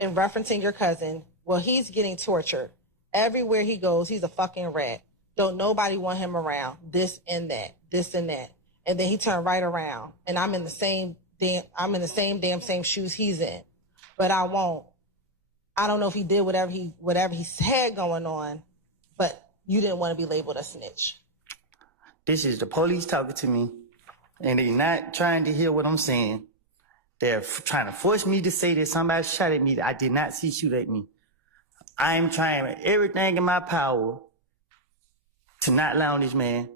in referencing your cousin, well, he's getting tortured. Everywhere he goes, he's a fucking rat. Don't nobody want him around. This and that, this and that. And then he turned right around, and I'm in the same damn shoes he's in. But I won't. I don't know if he did whatever he had going on, but you didn't want to be labeled a snitch. This is the police talking to me, and they're not trying to hear what I'm saying. They're trying to force me to say that somebody shot at me that I did not see shoot at me. I am trying everything in my power to not lie on this man.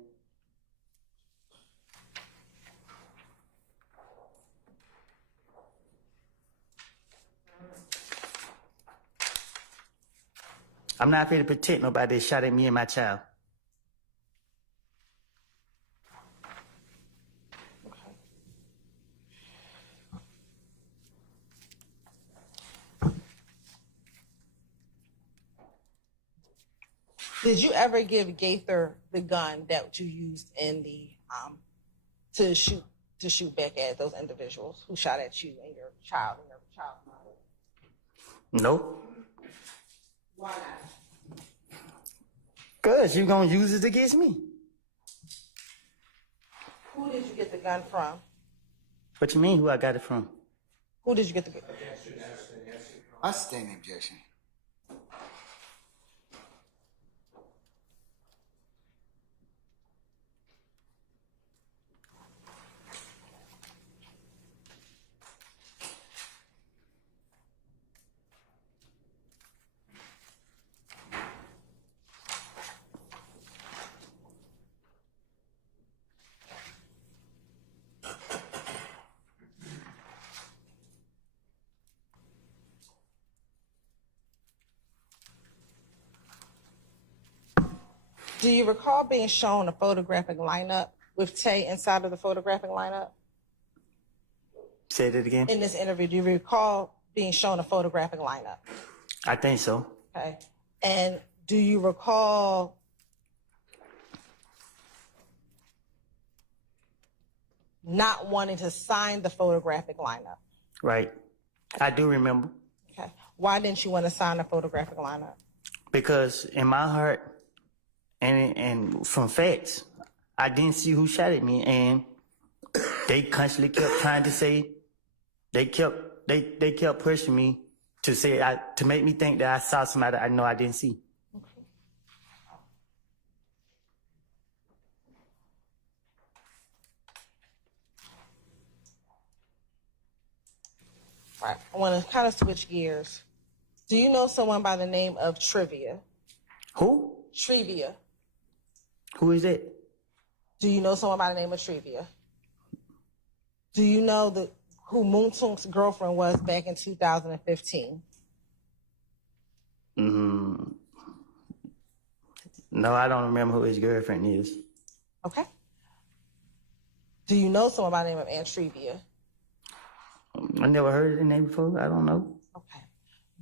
I'm not here to protect nobody that shot at me and my child. Did you ever give Gaither the gun that you used in the to shoot back at those individuals who shot at you and your child and your child's mother? Nope. Why not? Cause you gonna use it against me. Who did you get the gun from? What you mean? Who I got it from? Who did you get the gun? I stand the objection. Do you recall being shown a photographic lineup with Tay inside of the photographic lineup? Say that again. In this interview, do you recall being shown a photographic lineup? I think so. Okay. And do you recall not wanting to sign the photographic lineup? Right. I do remember. Okay. Why didn't you want to sign the photographic lineup? Because in my heart, and from facts, I didn't see who shot at me, and they constantly kept trying to say, they kept pushing me to say, to make me think that I saw somebody I know I didn't see. All right. I want to kind of switch gears. Do you know someone by the name of Trivia? Who? Trivia. Who is that? Do you know someone by the name of Trivia? Do you know who Moon Tunk's girlfriend was back in 2015? No, I don't remember who his girlfriend is. Okay. Do you know someone by the name of Aunt Trivia? I never heard the name before. I don't know. Okay.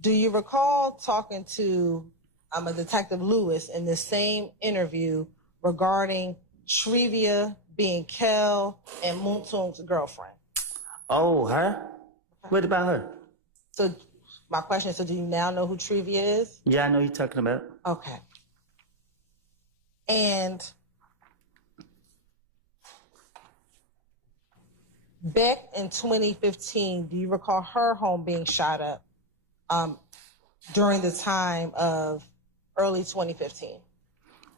Do you recall talking to a Detective Lewis in the same interview regarding Trivia being Kel and Moon Tunk's girlfriend? Oh, her? Okay. What about her? So my question is, so do you now know who Trivia is? Yeah, I know you're talking about. Okay. And back in 2015, do you recall her home being shot up during the time of early 2015?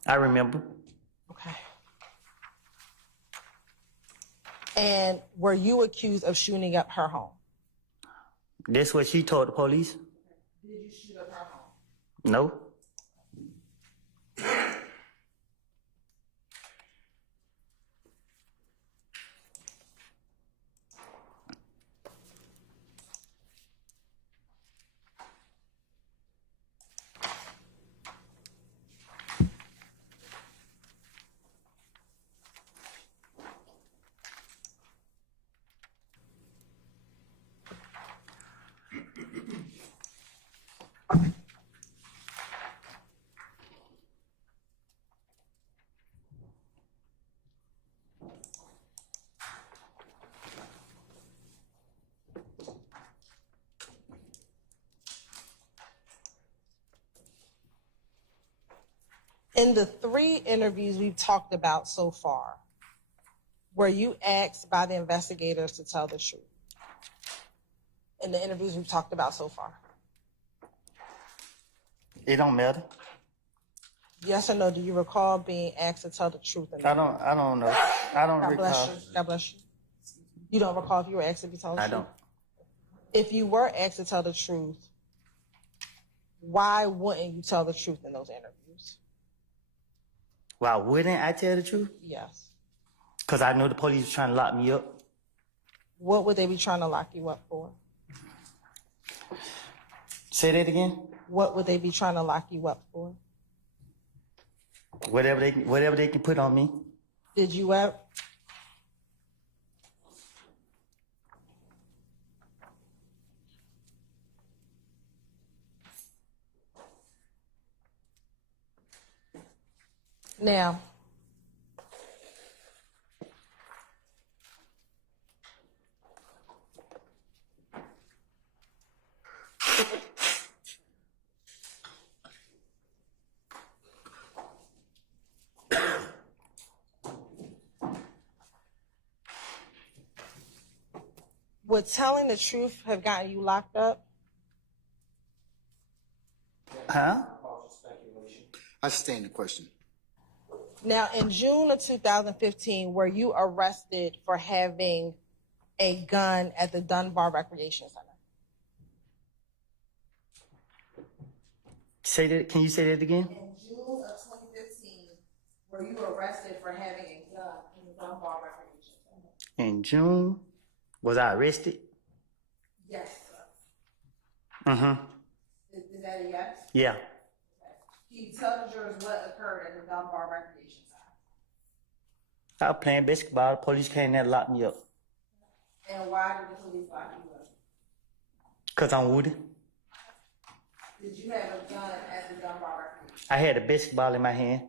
I remember. Okay. And were you accused of shooting up her home? That's what she told the police. Did you shoot up her home? No. In the 3 interviews we've talked about so far, were you asked by the investigators to tell the truth? In the interviews we've talked about so far? It don't matter. Yes or no? Do you recall being asked to tell the truth? I don't know. I don't God recall. bless you. God bless you. You don't recall if you were asked to tell the truth? I don't. If you were asked to tell the truth, why wouldn't you tell the truth in those interviews? Why wouldn't I tell the truth? Yes. Because I know the police was trying to lock me up. What would they be trying to lock you up for? Say that again? What would they be trying to lock you up for? Whatever they can put on me. Did you ever? Now, would telling the truth have gotten you locked up? Huh? I sustain the question. Now, in June of 2015, were you arrested for having a gun at the Dunbar Recreation Center? Say that. Can you say that again? In June of 2015, were you arrested for having a gun in the Dunbar Recreation Center? In June, was I arrested? Yes, sir. Mm-hmm. Is that a yes? Yeah. Can you tell the jurors what occurred at the Dunbar Recreation Center? I was playing basketball. The police came there and locked me up. And why did the police lock you up? Because I'm woody. Did you have a gun at the Dunbar Recreation I had a basketball in my hand.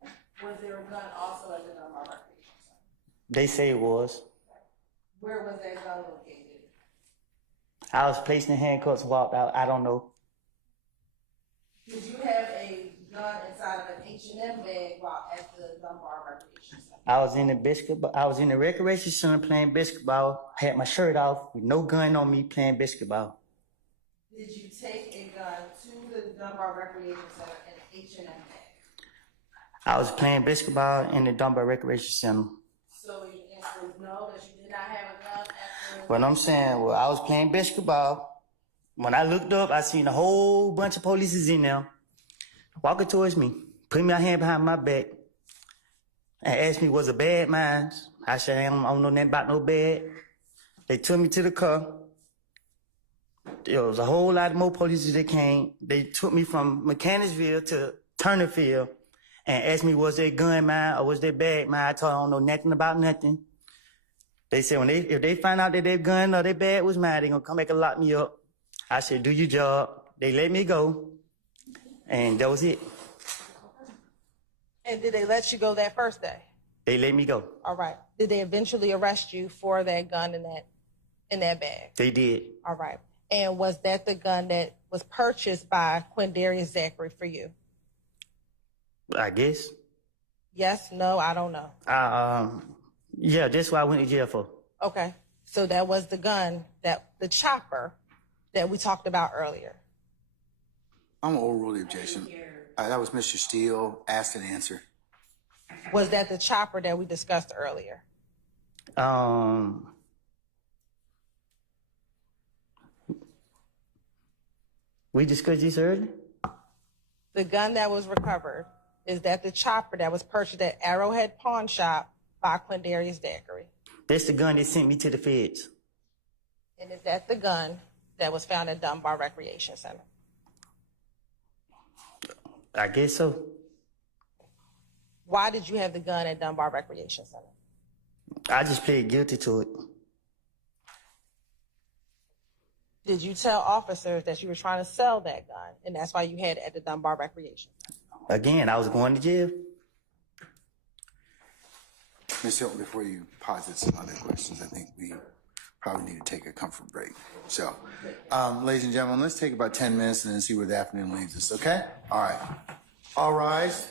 Center? Was there a gun also at the Dunbar Recreation Center? They say it was. Where was that gun located? I was placed in handcuffs and walked out. I don't know. Did you have a gun inside of an H&M bag while at the Dunbar Recreation Center? I was in the basketball. I was in the recreation center playing basketball. I had my shirt off with no gun on me playing basketball. Did you take a gun to the Dunbar Recreation Center in an H&M bag? I was playing basketball in the Dunbar Recreation Center. So your answer is no, that you did not have a gun at the... What I'm saying, well, I was playing basketball. When I looked up, I seen a whole bunch of police in there walking towards me, putting my hand behind my back, and asked me, was it bad mine? I said, I don't know nothing about no bad. They took me to the car. There was a whole lot more police that came. They took me from Mechanicsville to Turnerfield and asked me, was that gun mine or was that bag mine? I told them I don't know nothing about nothing. They said, if they find out that their gun or their bag was mine, they gonna come back and lock me up. I said, do your job. They let me go. And that was it. And did they let you go that first day? They let me go. All right. Did they eventually arrest you for that gun in that bag? They did. All right. And was that the gun that was purchased by Quindarius Zachary for you? I guess. Yes, no, I don't know. Yeah, that's what I went to jail for. Okay. So that was the gun, the chopper that we talked about earlier. I'm gonna overrule the objection. That was Mr. Steele, asked and answered. Was that the chopper that we discussed earlier? We discussed this earlier? The gun that was recovered, is that the chopper that was purchased at Arrowhead Pawn Shop by Quindarius Zachary? That's the gun that sent me to the feds. And is that the gun that was found at Dunbar Recreation Center? I guess so. Why did you have the gun at Dunbar Recreation Center? I just pleaded guilty to it. Did you tell officers that you were trying to sell that gun, and that's why you had it at the Dunbar Recreation Center? Again, I was going to jail. Ms. Hilton, before you posit some other questions, I think we probably need to take a comfort break. So, ladies and gentlemen, let's take about 10 minutes and then see where the afternoon leads us, okay? All right. All rise.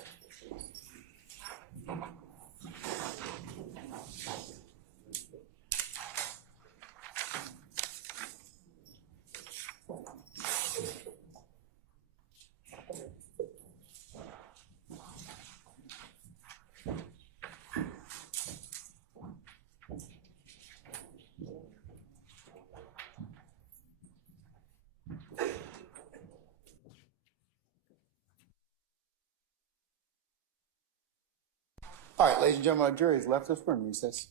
All right, ladies and gentlemen, our jury has left us for a recess.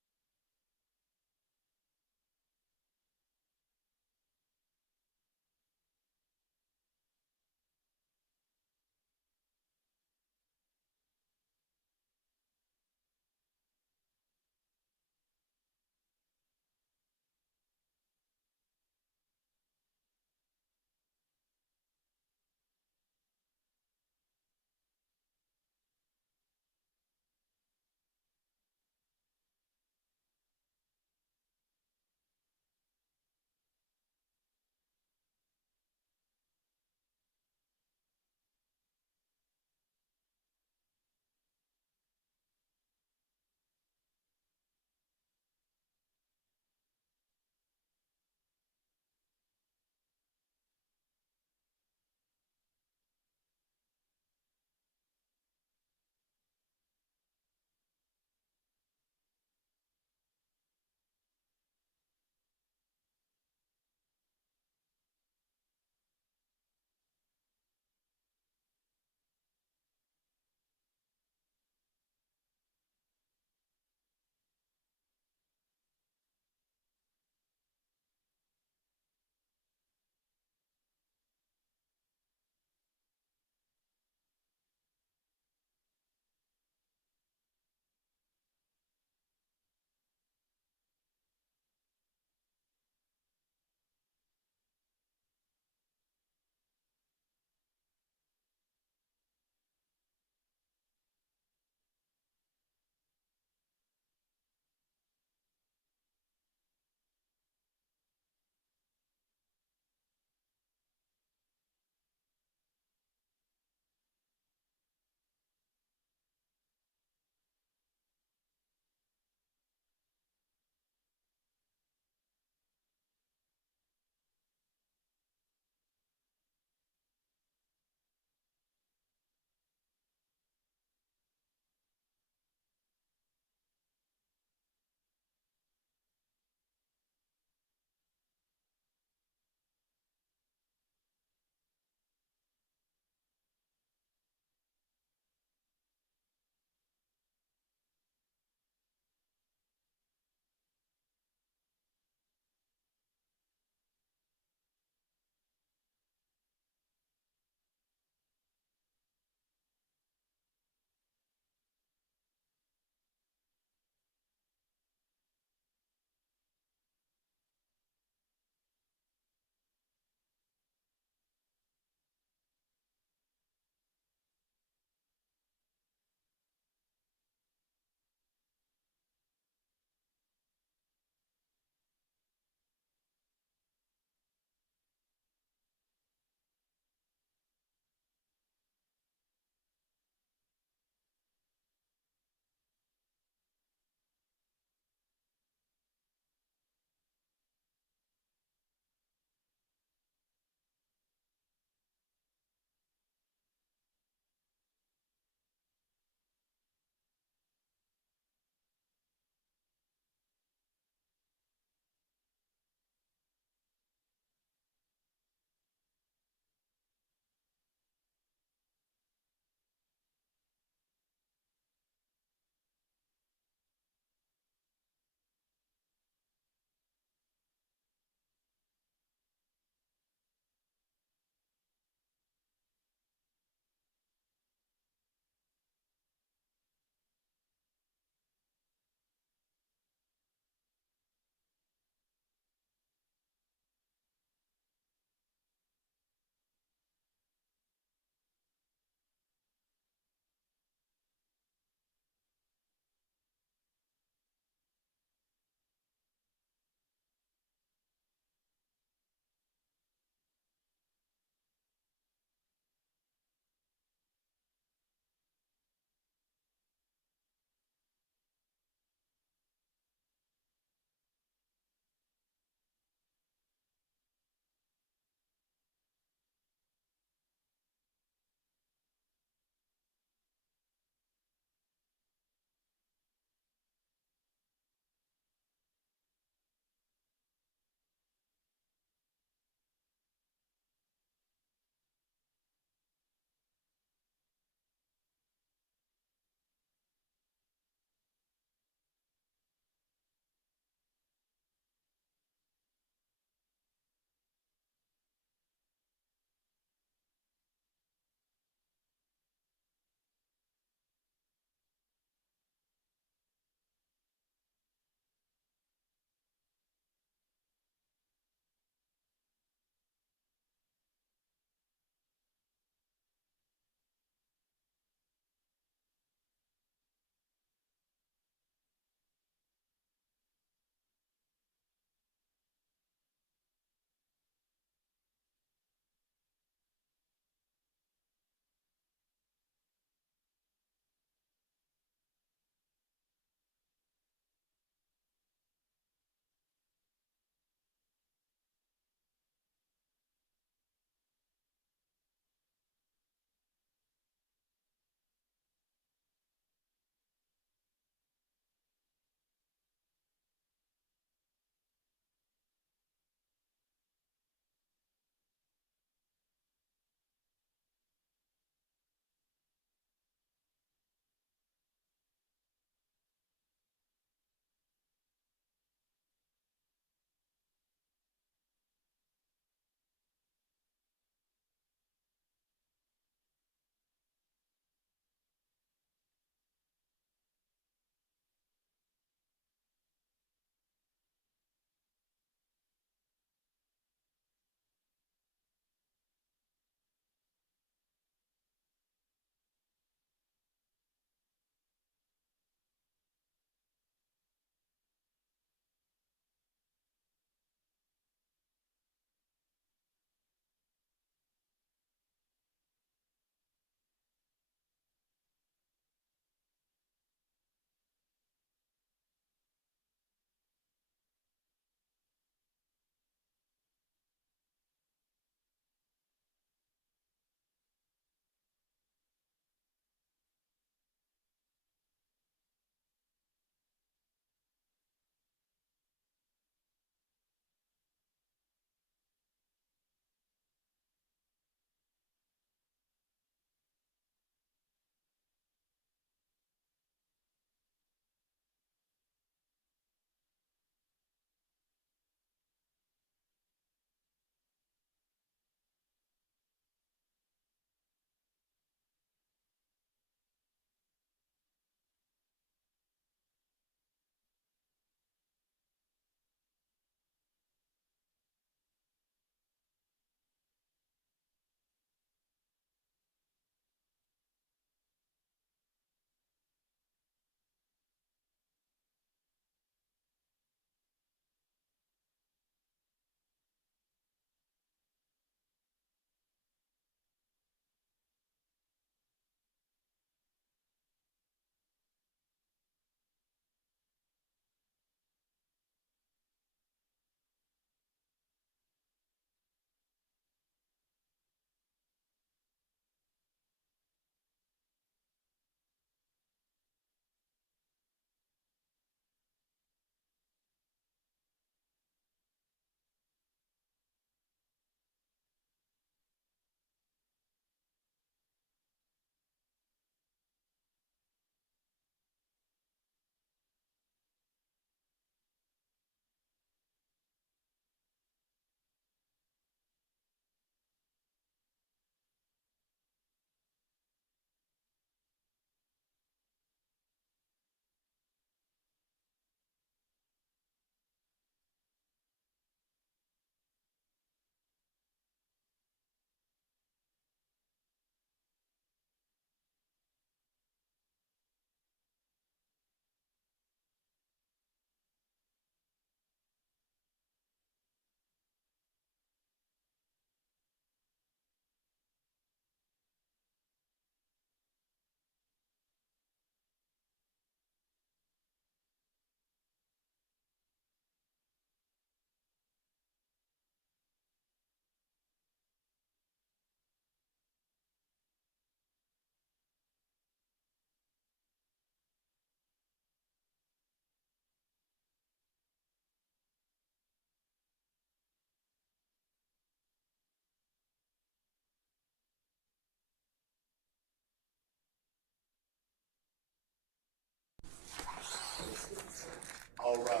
All right.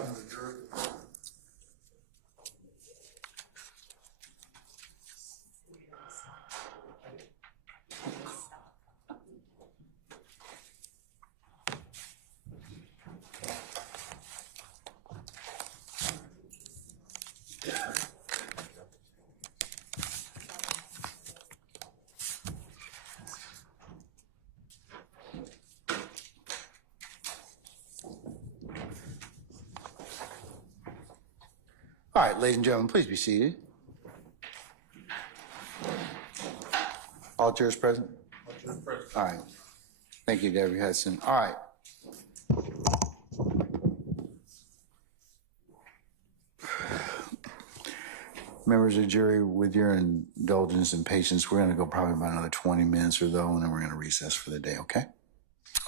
All right, ladies and gentlemen, please be seated. All jurors present? All right. Thank you, Debbie Hudson. All right. Members of the jury, with your indulgence and patience, we're going to go probably about another 20 minutes or so, and then we're going to recess for the day, okay?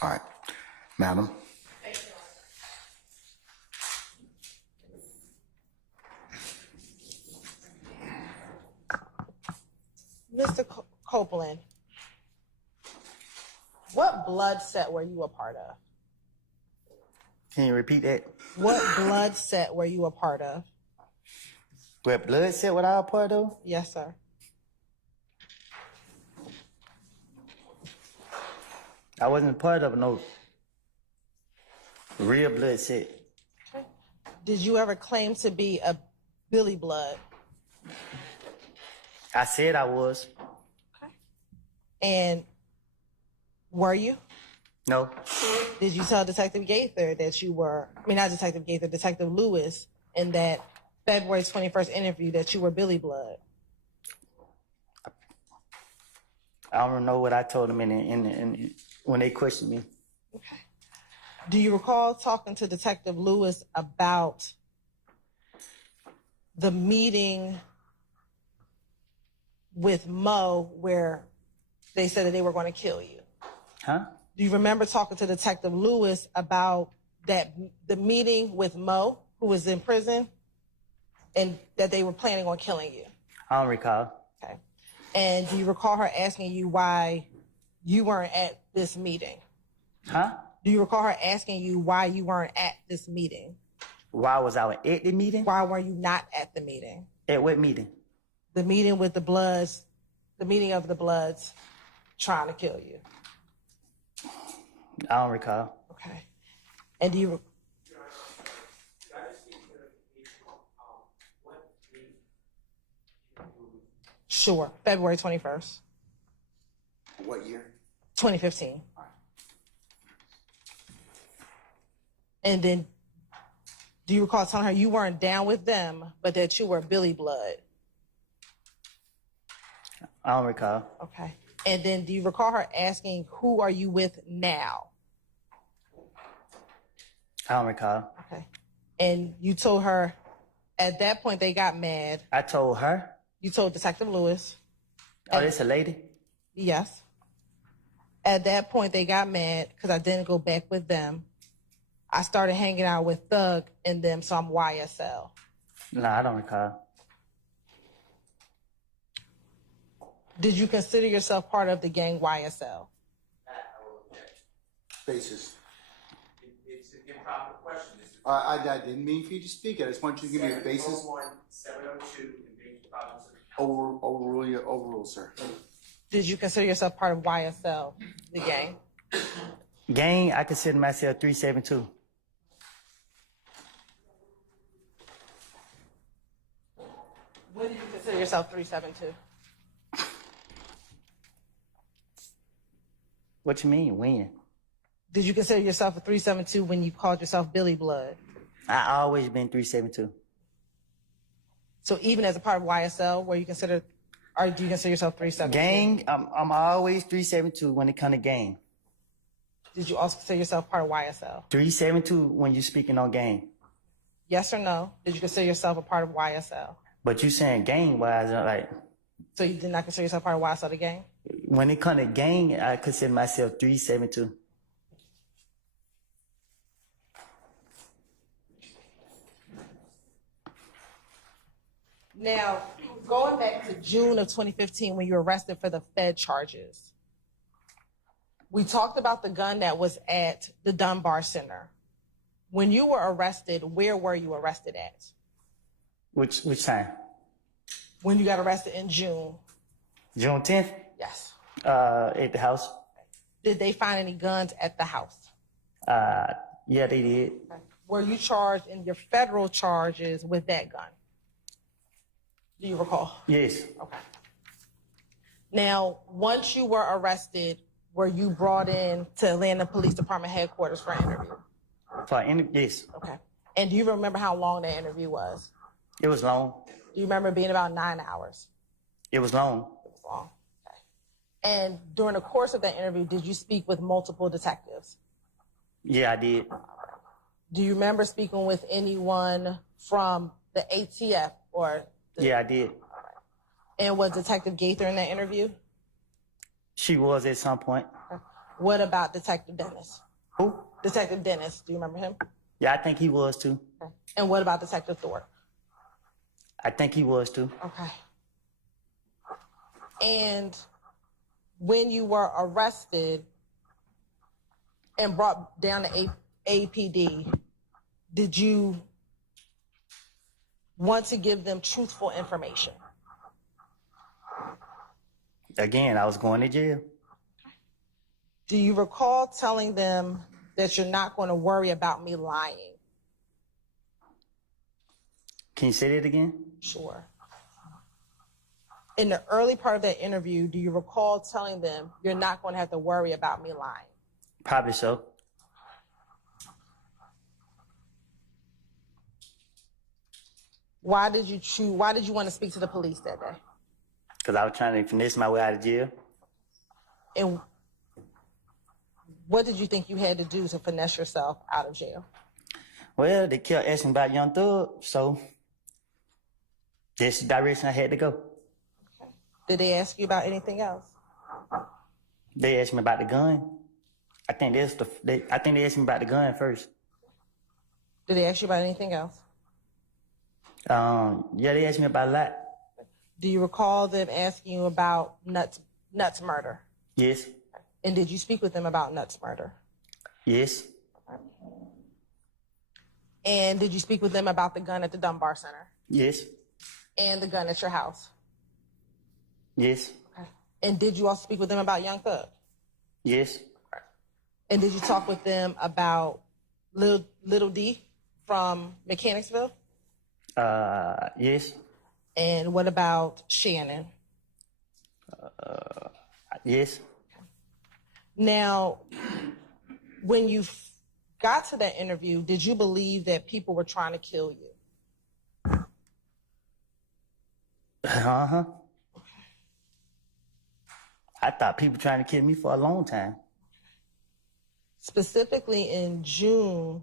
All right. Madam? Mr. Copeland, what blood set were you a part of? Can you repeat that? What blood set were you a part of? What blood set what I was part of? Yes, sir. I wasn't part of no real blood set. Okay. Did you ever claim to be a Billy Blood? I said I was. Okay. And were you? No. Did you tell Detective Gaither that you were, not Detective Gaither, Detective Lewis, in that February 21st interview that you were Billy Blood? I don't know what I told him in when they questioned me. Okay. Do you recall talking to Detective Lewis about the meeting with Mo where they said that they were going to kill you? Huh? Do you remember talking to Detective Lewis about the meeting with Mo, who was in prison, and that they were planning on killing you? I don't recall. Okay. And do you recall her asking you why you weren't at this meeting? Huh? Do you recall her asking you why you weren't at this meeting? Why was I at the meeting? Why were you not at the meeting? At what meeting? The meeting with the Bloods, the meeting of the Bloods trying to kill you. I don't recall. Okay. And do you... Sure. February 21st. What year? 2015. And then, do you recall telling her you weren't down with them, but that you were Billy Blood? I don't recall. Okay. And then, do you recall her asking, who are you with now? I don't recall. Okay. And you told her, at that point, they got mad. I told her. You told Detective Lewis. Oh, this a lady? Yes. At that point, they got mad because I didn't go back with them. I started hanging out with Thug and them, so I'm YSL. No, I don't recall. Did you consider yourself part of the gang YSL? Basis. It's an improper question. I didn't mean for you to speak. I just want you to give me a basis. 702 invading the province of Overrule, sir. Did you consider yourself part of YSL, the gang? Gang, I consider myself 372. When did you consider yourself 372? What you mean, when? Did you consider yourself a 372 when you called yourself Billy Blood? I always been 372. So even as a part of YSL, do you consider yourself 372? Gang, I'm always 372 when it come to gang. Did you also consider yourself part of YSL? 372 when you speaking on gang. Yes or no? Did you consider yourself a part of YSL? But you saying gang wise, like So you did not consider yourself part of YSL, the gang? when it come to gang, I consider myself 372. Now, going back to June of 2015 when you were arrested for the Fed charges, we talked about the gun that was at the Dunbar Center. When you were arrested, where were you arrested at? Which time? When you got arrested in June? June 10th? Yes. At the house. Did they find any guns at the house? Yeah, they did. Were you charged in your federal charges with that gun? Do you recall? Yes. Okay. Now, once you were arrested, were you brought in to Atlanta Police Department headquarters for an interview? Yes. Okay. And do you remember how long that interview was? It was long. Do you remember it being about 9 hours? It was long. It was long. Okay. And during the course of that interview, did you speak with multiple detectives? Yeah, I did. Do you remember speaking with anyone from the ATF or? Yeah, I did. And was Detective Gaither in that interview? She was at some point. What about Detective Dennis? Who? Detective Dennis, do you remember him? Yeah, I think he was too. Okay. And what about Detective Thorpe? I think he was too. Okay. And when you were arrested and brought down to APD, did you want to give them truthful information? Again, I was going to jail. Do you recall telling them that you're not going to worry about me lying? Can you say that again? Sure. In the early part of that interview, do you recall telling them you're not going to have to worry about me lying? Probably so. Why did you want to speak to the police that day? Because I was trying to finesse my way out of jail. And what did you think you had to do to finesse yourself out of jail? Well, they kept asking about Young Thug, so that's the direction I had to go. Okay. Did they ask you about anything else? They asked me about the gun. I think they asked me about the gun first. Did they ask you about anything else? Yeah, they asked me about a lot. Do you recall them asking you about Nuts murder? Yes. And did you speak with them about Nuts murder? Yes. And did you speak with them about the gun at the Dunbar Center? Yes. And the gun at your house? Yes. Okay. And did you also speak with them about Young Thug? Yes. And did you talk with them about Little D from Mechanicsville? Yes. And what about Shannon? Yes. Now, when you got to that interview, did you believe that people were trying to kill you? Uh-huh. I thought people trying to kill me for a long time. Specifically in June,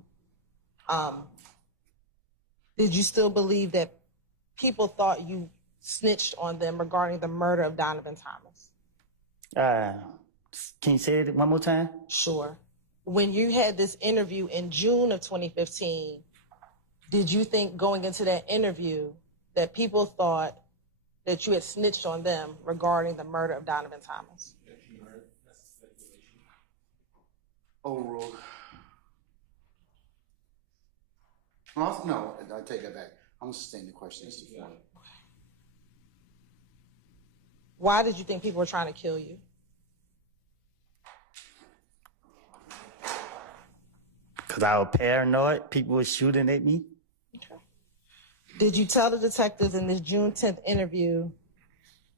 did you still believe that people thought you snitched on them regarding the murder of Donovan Thomas? Can you say it one more time? Sure. When you had this interview in June of 2015, did you think going into that interview that people thought that you had snitched on them regarding the murder of Donovan Thomas? Overruled. Well, no, I take that back. I'm sustain the question. Why did you think people were trying to kill you? Because I was paranoid. People were shooting at me. Okay. Did you tell the detectives in this June 10th interview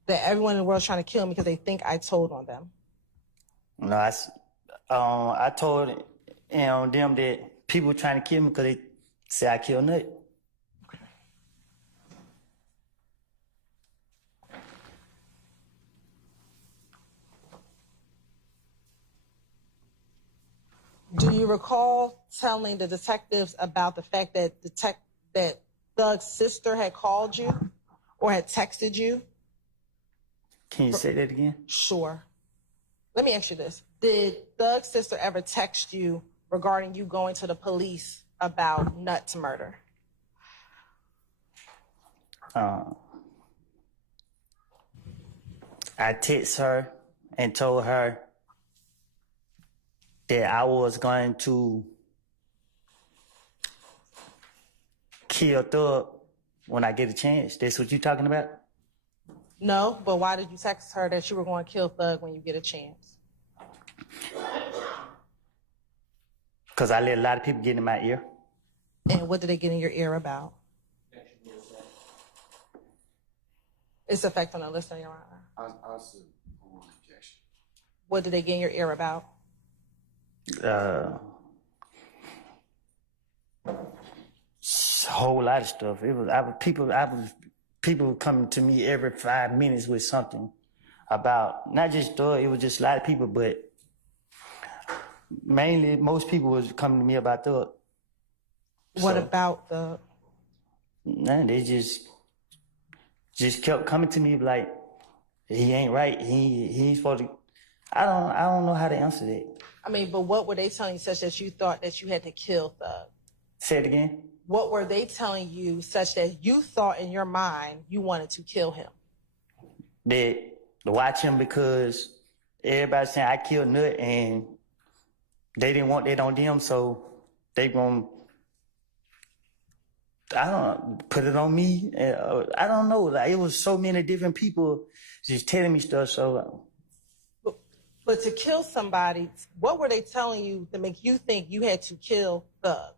that everyone in the world is trying to kill me because they think I told on them? No, I told them that people were trying to kill me because they say I killed Nut. Do you recall telling the detectives about the fact that that Thug's sister had called you or had texted you? Can you say that again? Sure. Let me ask you this. Did Thug's sister ever text you regarding you going to the police about Nuts murder? I texted her and told her that I was going to kill Thug when I get a chance. That's what you talking about? No, but why did you text her that you were going to kill Thug when you get a chance? Because I let a lot of people get in my ear. And what did they get in your ear about? Its effect on the listener, Your Honor. Objection. What did they get in your ear about? A whole lot of stuff. People coming to me every 5 minutes with something about not just Thug. It was just a lot of people, but mainly most people was coming to me about Thug. What about the? Nah, they just kept coming to me like he ain't right. He ain't supposed to. I don't know how to answer that. I mean, but what were they telling you such that you thought that you had to kill Thug? Say it again. What were they telling you such that you thought in your mind you wanted to kill him? That to watch him because everybody saying I killed Nut and they didn't want that on them, so they gonna. I don't put it on me. I don't know. Like it was so many different people just telling me stuff. So, but to kill somebody, what were they telling you to make you think you had to kill Thug?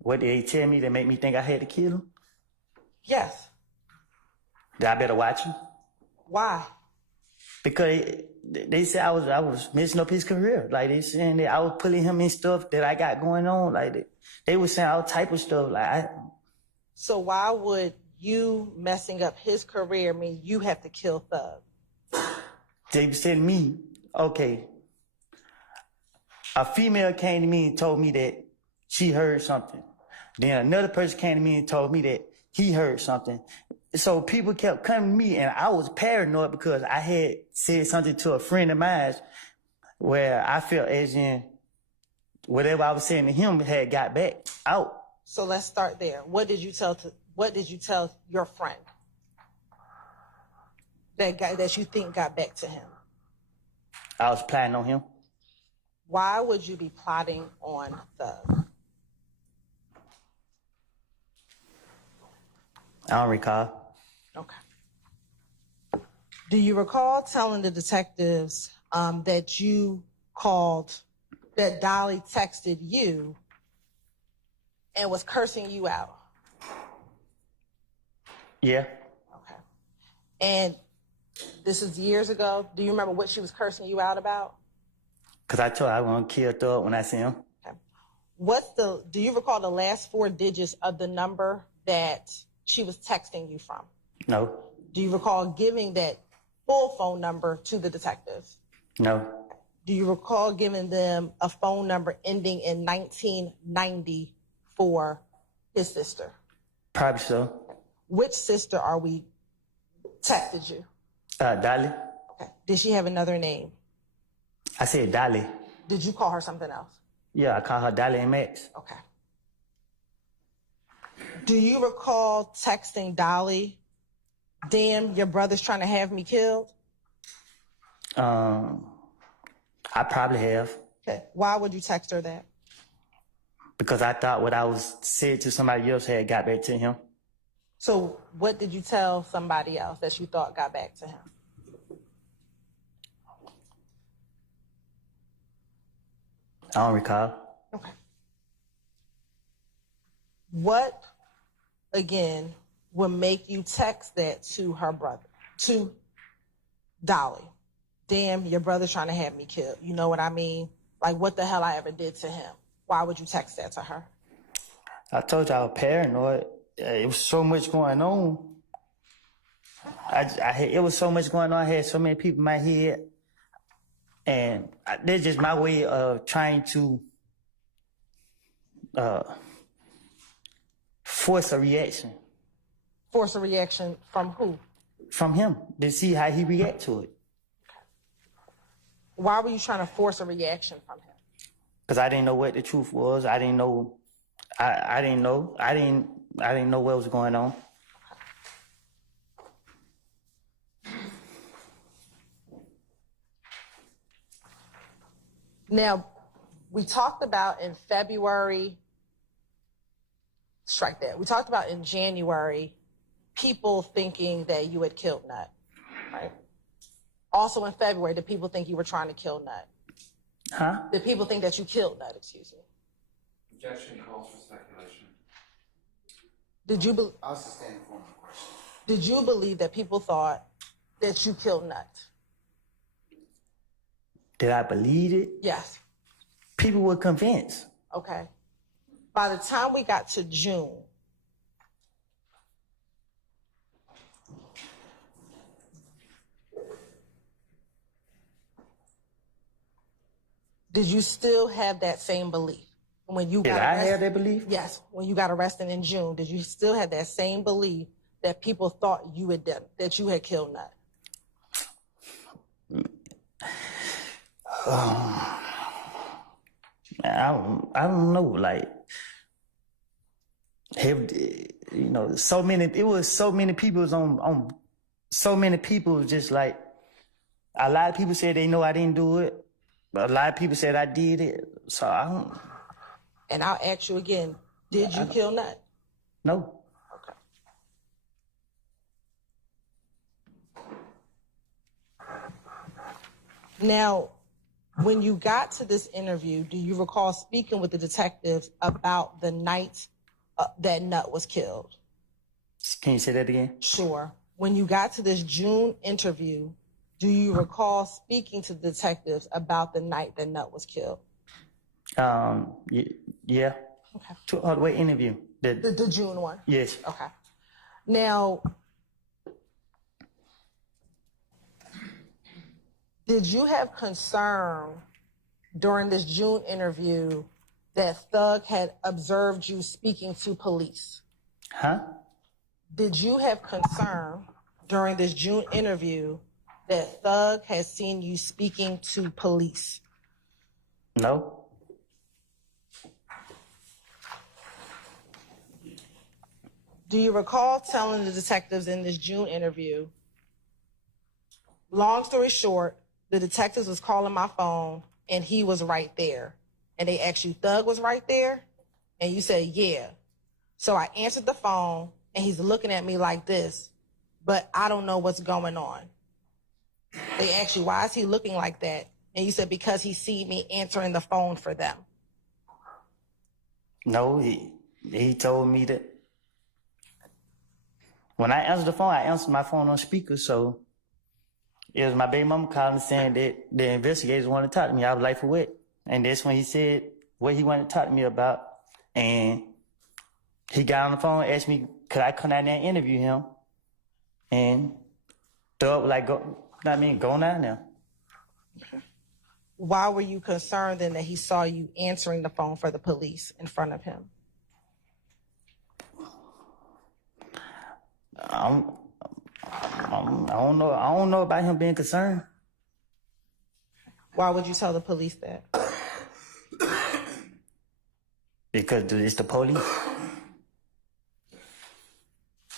What did they tell me to make me think I had to kill him? Yes. That I better watch him Why? because they said I was messing up his career. Like they saying that I was putting him in stuff that I got going on. Like they were saying all type of stuff. So why would you messing up his career mean you have to kill Thug? They said to me, okay, a female came to me and told me that she heard something. Then another person came to me and told me that he heard something. So people kept coming to me and I was paranoid because I had said something to a friend of mine where I felt as in whatever I was saying to him had got back out. So let's start there. What did you tell your friend that you think got back to him? I was planning on him. Why would you be plotting on Thug? I don't recall. Okay. Do you recall telling the detectives that you called, that Dolly texted you and was cursing you out? Yeah. Okay. And this is years ago. Do you remember what she was cursing you out about? Because I told her I want to kill Thug when I see him. Okay. Do you recall the last 4 digits of the number that she was texting you from? No. Do you recall giving that full phone number to the detectives? No. Do you recall giving them a phone number ending in 1990 for his sister? Probably so. Which sister are we texted you? Dolly. Okay. Did she have another name? I said Dolly. Did you call her something else? Yeah, I call her Dolly and Max. Okay. Do you recall texting Dolly, damn, your brother's trying to have me killed? I probably have. Okay. Why would you text her that? Because I thought what I was said to somebody else had got back to him. So what did you tell somebody else that you thought got back to him? I don't recall. Okay. What, again, would make you text that to her brother, to Dolly? Damn, your brother's trying to have me killed. You know what I mean? Like, what the hell I ever did to him? Why would you text that to her? I told you I was paranoid. It was so much going on. It was so much going on. I had so many people in my head. And that's just my way of trying to force a reaction. Force a reaction from who? From him, to see how he react to it. Why were you trying to force a reaction from him? Because I didn't know what the truth was. I didn't know. I didn't know. I didn't know what was going on. Now, we talked about in February strike that. We talked about in January, people thinking that you had killed Nut, right? Also in February, did people think you were trying to kill Nut? Huh? Did people think that you killed Nut, excuse me? Objection calls for speculation. Did you, I'll sustain the formal question. did you believe that people thought that you killed Nut? Did I believe it? Yes. People were convinced. Okay. By the time we got to June, did you still have that same belief? When you Did got I arrested? have that belief? Yes. When you got arrested in June, did you still have that same belief that people thought you had done, that you had killed Nut? I don't know, like, so many people was on so many people just like, a lot of people said they know I didn't do it, but a lot of people said I did it, so I don't, And I'll ask you again, did you kill Nut? know. Okay. Now, when you got to this interview, do you recall speaking with the detectives about the night that Nut was killed? Can you say that again? Sure. When you got to this June interview, do you recall speaking to the detectives about the night that Nut was killed? Yeah. Okay. Wait, interview. The June one? Yes. Okay. Now, did you have concern during this June interview that Thug had observed you speaking to police? Huh? Did you have concern during this June interview that Thug had seen you speaking to police? No. Do you recall telling the detectives in this June interview, long story short, the detectives was calling my phone and he was right there. And they asked you, Thug was right there? And you said, yeah. So I answered the phone and he's looking at me like this, but I don't know what's going on. They asked you, why is he looking like that? And you said, because he see me answering the phone for them. No, he told me that when I answered the phone, I answered my phone on speaker, so it was my baby mama calling saying that the investigators wanted to talk to me. I was like, for what? And that's when he said what he wanted to talk to me about. And he got on the phone and asked me, could I come down there and interview him? And Thug was like, go down there. Why were you concerned then that he saw you answering the phone for the police in front of him? I don't know about him being concerned. Why would you tell the police that? Because it's the police.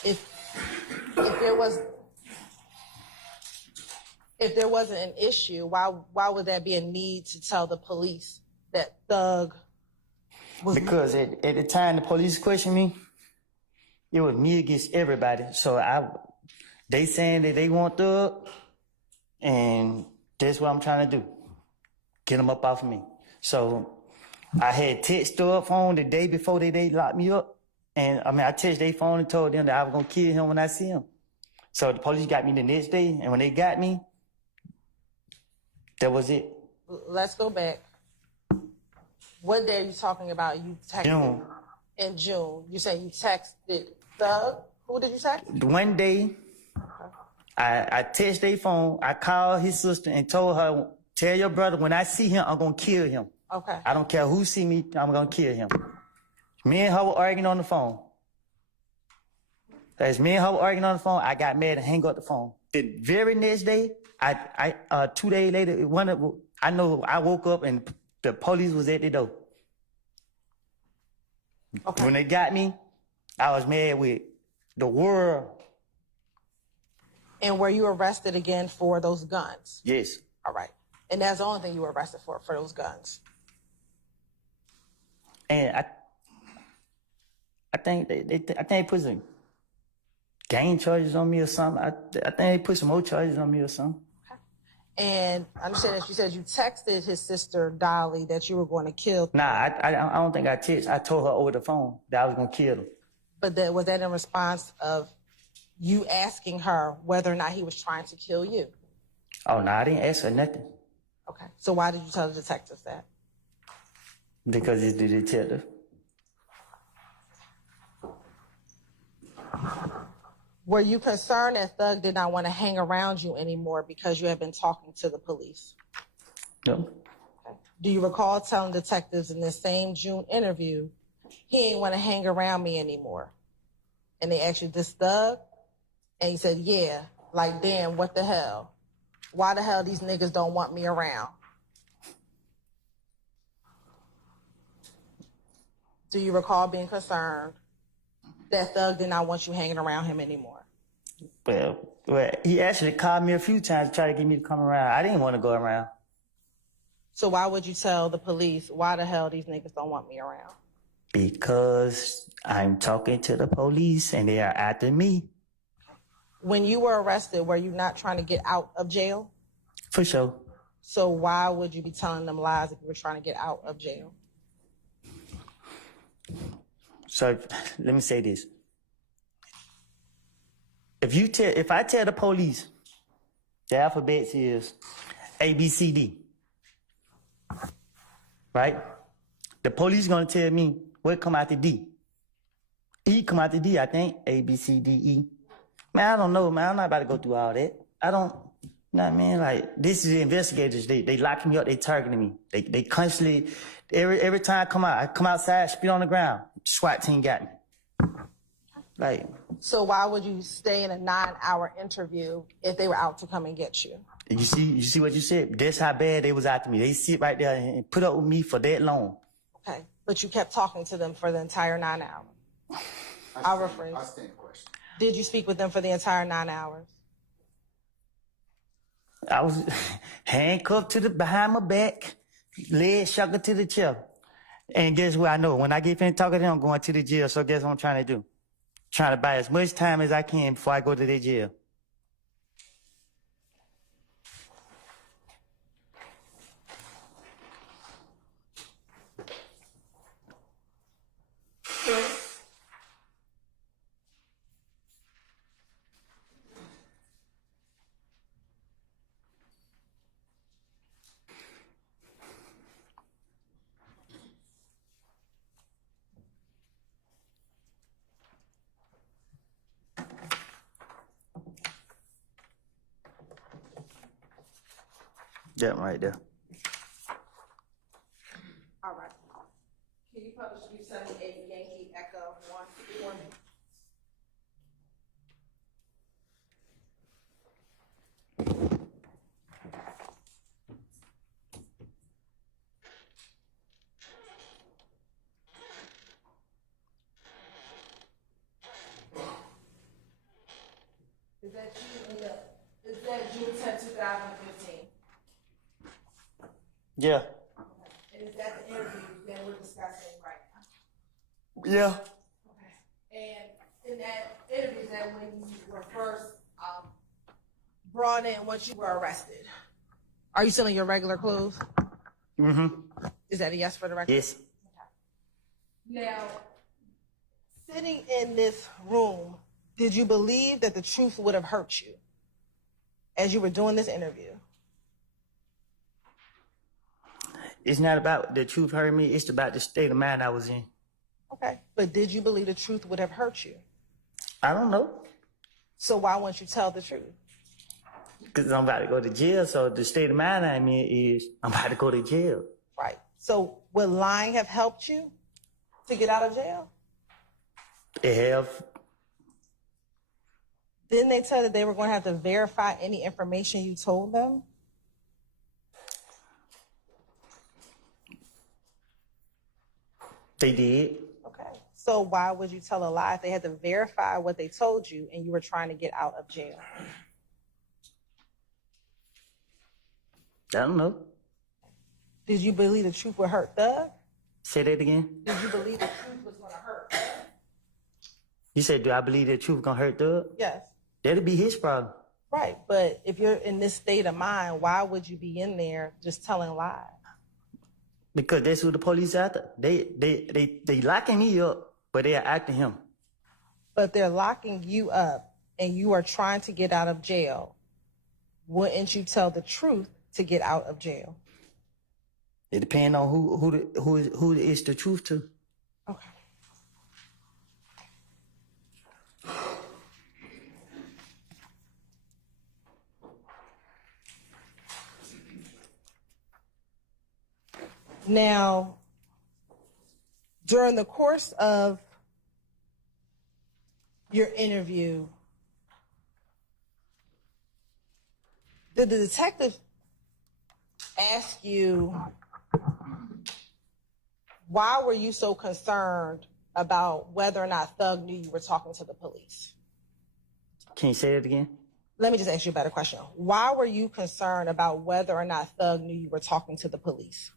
If there wasn't an issue, why would there be a need to tell the police that Thug was? Because at the time the police questioned me, it was me against everybody. So they saying that they want Thug, and that's what I'm trying to do. Get them up off of me. So I had text Thug phone the day before they locked me up. And I texted their phone and told them that I was gonna kill him when I see him. So the police got me the next day, and when they got me, that was it. Let's go back. What day are you talking about? You texted June. in June. You say you texted Thug. Who did you text? One day, I texted their phone. I called his sister and told her, tell your brother when I see him, I'm gonna kill him. Okay. I don't care who see me, I'm gonna kill him. Me and her were arguing on the phone. As me and her were arguing on the phone, I got mad and hang up the phone. The very next day, 2 days later, I know I woke up and the police was at the door. Okay. When they got me, I was mad with the world. And were you arrested again for those guns? Yes. All right. And that's the only thing you were arrested for those guns. And I think they put some gang charges on me or something. I think they put some more charges on me or something. And I understand that you said you texted his sister Dolly that you were going to kill. Nah, I don't think I texted. I told her over the phone that I was gonna kill him. But was that in response of you asking her whether or not he was trying to kill you? Oh no, I didn't ask her nothing Okay. So why did you tell the detectives that? because it's the detective. Were you concerned that Thug did not want to hang around you anymore because you had been talking to the police? No. Do you recall telling detectives in this same June interview, he ain't want to hang around me anymore? And they asked you, this Thug? And you said, yeah. Like, damn, what the hell? Why the hell these niggas don't want me around? Do you recall being concerned that Thug did not want you hanging around him anymore? Well, he actually called me a few times to try to get me to come around. I didn't want to go around. So why would you tell the police, why the hell these niggas don't want me around? Because I'm talking to the police and they are after me. When you were arrested, were you not trying to get out of jail? For sure. So why would you be telling them lies if you were trying to get out of jail? So let me say this. If I tell the police the alphabet is A, B, C, D, right? The police gonna tell me what come after D. E come after D, I think. A, B, C, D, E. Man, I don't know, man. I'm not about to go through all that. I don't, you know what I mean? Like, this is the investigators. They locking me up. They targeting me. They constantly, every time I come outside, spit on the ground. SWAT team got me. Like. So why would you stay in a 9-hour interview if they were out to come and get you? You see what you said? That's how bad they was after me. They sit right there and put up with me for that long. Okay, but you kept talking to them for the entire 9 hours. I'll rephrase. I stand question. Did you speak with them for the entire 9 hours? I was handcuffed to behind my back, legs shackled to the chair. And guess what I know? When I get finished talking to them, I'm going to the jail. So guess what I'm trying to do? Trying to buy as much time as I can before I go to the jail. That right there. All right. Can you publish 378 Yankee Echo 1 for me? Is that you? Is that June 10, 2015? Yeah. And is that the interview that we're discussing right now? Yeah. Okay. And in that interview, is that when you were first brought in once you were arrested? Are you still in your regular clothes? Mm-hmm. Is that a yes for the record? Yes. Okay. Now, sitting in this room, did you believe that the truth would have hurt you as you were doing this interview? It's not about the truth hurting me. It's about the state of mind I was in. Okay. But did you believe the truth would have hurt you? I don't know. So why won't you tell the truth? Because I'm about to go to jail. So the state of mind I'm in is I'm about to go to jail. Right. So would lying have helped you to get out of jail? It have. Didn't they tell you that they were going to have to verify any information you told them? They did. Okay. So why would you tell a lie if they had to verify what they told you and you were trying to get out of jail? I don't know. Did you believe the truth would hurt Thug? Say that again. Did you believe the truth was going to hurt Thug? You said, do I believe the truth gonna hurt Doug? Yes. That'll be his problem. Right. But if you're in this state of mind, why would you be in there just telling lies? Because that's who the police after. They locking me up, but they are acting him. But they're locking you up and you are trying to get out of jail. Wouldn't you tell the truth to get out of jail? It depends on who is the truth to. Okay. Now, during the course of your interview, did the detective ask you, why were you so concerned about whether or not Thug knew you were talking to the police? Can you say it again? Let me just ask you a better question. Why were you concerned about whether or not Thug knew you were talking to the police?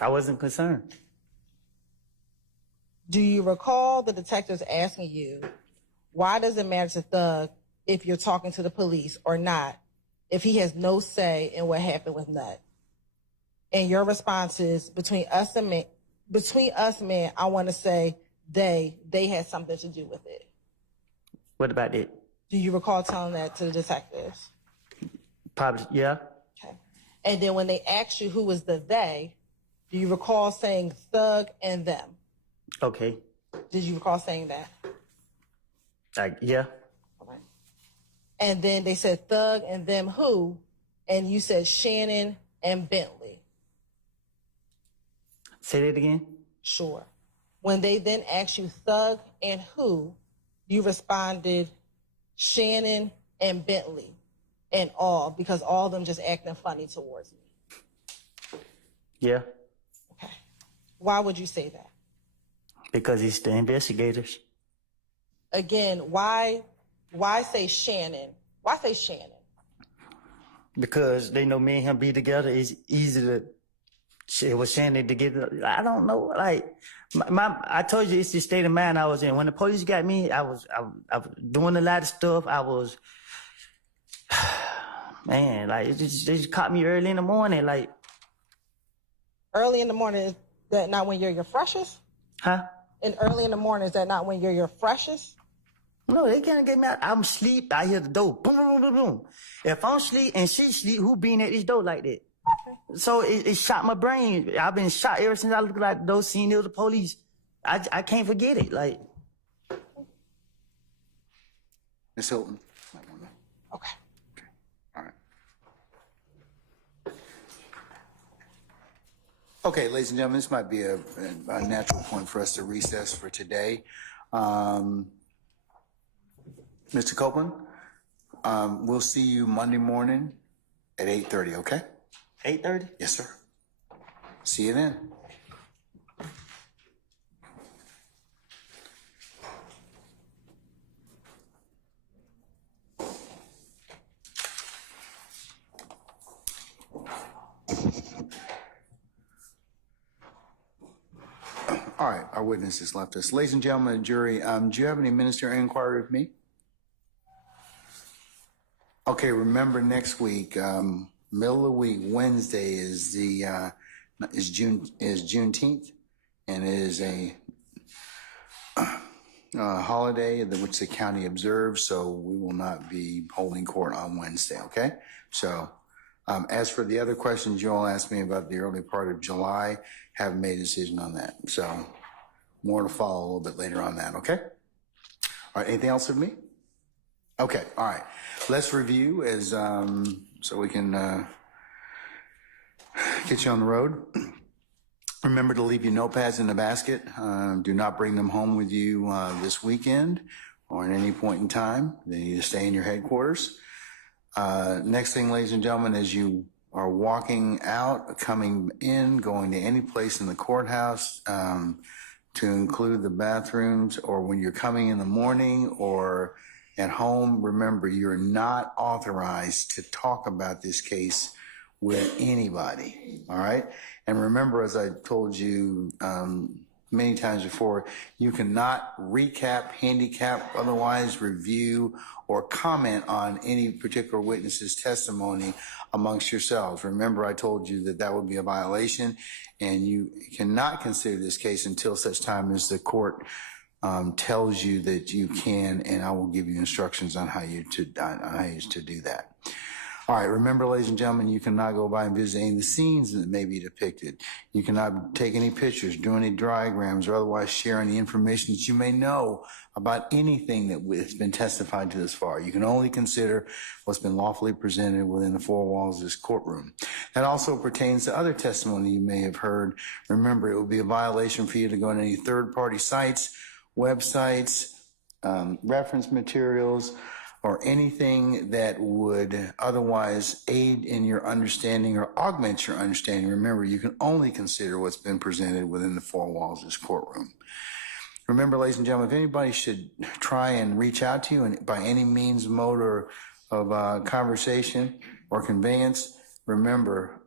I wasn't concerned. Do you recall the detectives asking you, why does it matter to Thug if you're talking to the police or not, if he has no say in what happened with Nut? And your response is, between us men, I want to say they had something to do with it. What about it? Do you recall telling that to the detectives? Probably, yeah. Okay. And then when they asked you who was the they, do you recall saying Thug and them? Okay. Did you recall saying that? Yeah. All right. And then they said Thug and them who? And you said Shannon and Bentley. Say that again? Sure. When they then asked you Thug and who, you responded Shannon and Bentley and all, because all of them just acting funny towards me. Yeah. Okay. Why would you say that? Because it's the investigators. Again, why say Shannon? Why say Shannon? Because they know me and him be together. It's easy to. It was Shannon to get. I don't know. Like, I told you, it's the state of mind I was in. When the police got me, I was doing a lot of stuff. I was, man, like, they just caught me early in the morning. Like, Early in the morning, is that not when you're your freshest? huh? And early in the morning, is that not when you're your freshest? No, they can't get me out. I'm asleep. I hear the door. Boom, boom, boom, boom. If I'm asleep and she sleep, who being at this door like that? Okay. So it shot my brain. I've been shot ever since I looked at those scenes of the police. I can't forget it. Like, Ms. Hilton. Okay. All right. Okay, ladies and gentlemen, this might be a natural point for us to recess for today. Mr. Copeland, we'll see you Monday morning at 8:30, okay? 8:30? Yes, sir. See you then. All right, our witness has left us. Ladies and gentlemen of the jury, do you have any ministerial inquiry with me? Okay, remember next week, middle of the week, Wednesday is Juneteenth, and it is a holiday which the county observes, so we will not be holding court on Wednesday, okay? So as for the other questions you all asked me about the early part of July, haven't made a decision on that. So more to follow a little bit later on that, okay? All right, anything else with me? Okay, all right. Let's review as so we can get you on the road. Remember to leave your notepads in the basket. Do not bring them home with you this weekend or at any point in time. They need to stay in your headquarters. Next thing, ladies and gentlemen, as you are walking out, coming in, going to any place in the courthouse, to include the bathrooms, or when you're coming in the morning or at home, remember, you're not authorized to talk about this case with anybody, all right? And remember, as I told you many times before, you cannot recap, handicap, otherwise review, or comment on any particular witness's testimony amongst yourselves. Remember, I told you that that would be a violation, and you cannot consider this case until such time as the court tells you that you can, and I will give you instructions on how you to do that. All right, remember, ladies and gentlemen, you cannot go by and visit any of the scenes that may be depicted. You cannot take any pictures, do any diagrams, or otherwise share any information that you may know about anything that has been testified to this far. You can only consider what's been lawfully presented within the four walls of this courtroom. That also pertains to other testimony you may have heard. Remember, it would be a violation for you to go on any third-party sites, websites, reference materials, or anything that would otherwise aid in your understanding or augment your understanding. Remember, you can only consider what's been presented within the four walls of this courtroom. Remember, ladies and gentlemen, if anybody should try and reach out to you and by any means, mode, or of conversation or conveyance, remember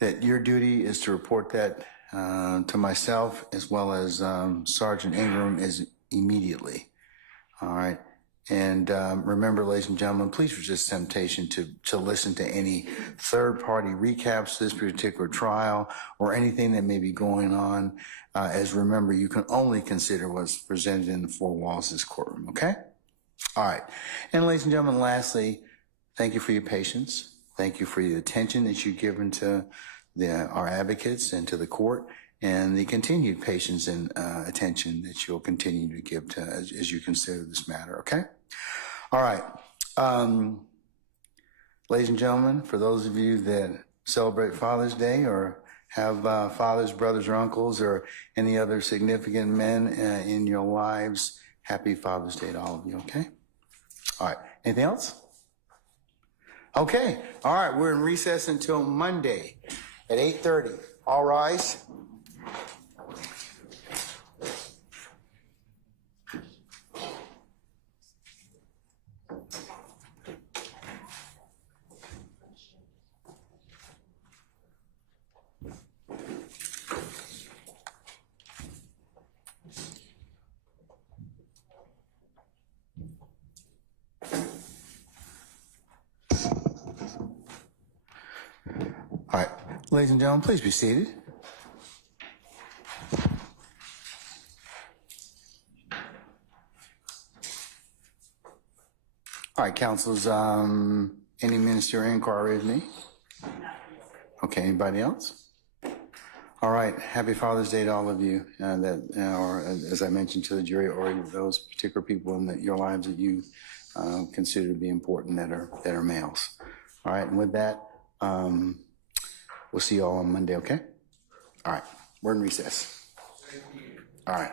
that your duty is to report that to myself as well as Sergeant Ingram immediately. All right. And remember, ladies and gentlemen, please resist temptation to listen to any third-party recaps of this particular trial or anything that may be going on. As remember, you can only consider what's presented in the four walls of this courtroom, okay? All right. And ladies and gentlemen, lastly, thank you for your patience. Thank you for the attention that you've given to our advocates and to the court, and the continued patience and attention that you'll continue to give to as you consider this matter, okay? All right. Ladies and gentlemen, for those of you that celebrate Father's Day or have fathers, brothers, or uncles, or any other significant men in your lives, happy Father's Day to all of you, okay? All right. Anything else? Okay. All right. We're in recess until Monday at 8:30. All rise. All right, ladies and gentlemen, please be seated. All right, counsels, any ministerial inquiry with me? Okay, anybody else? All right, happy Father's Day to all of you, or as I mentioned to the jury, or those particular people in your lives that you consider to be important that are males. All right, and with that, we'll see you all on Monday, okay? All right, we're in recess. All right.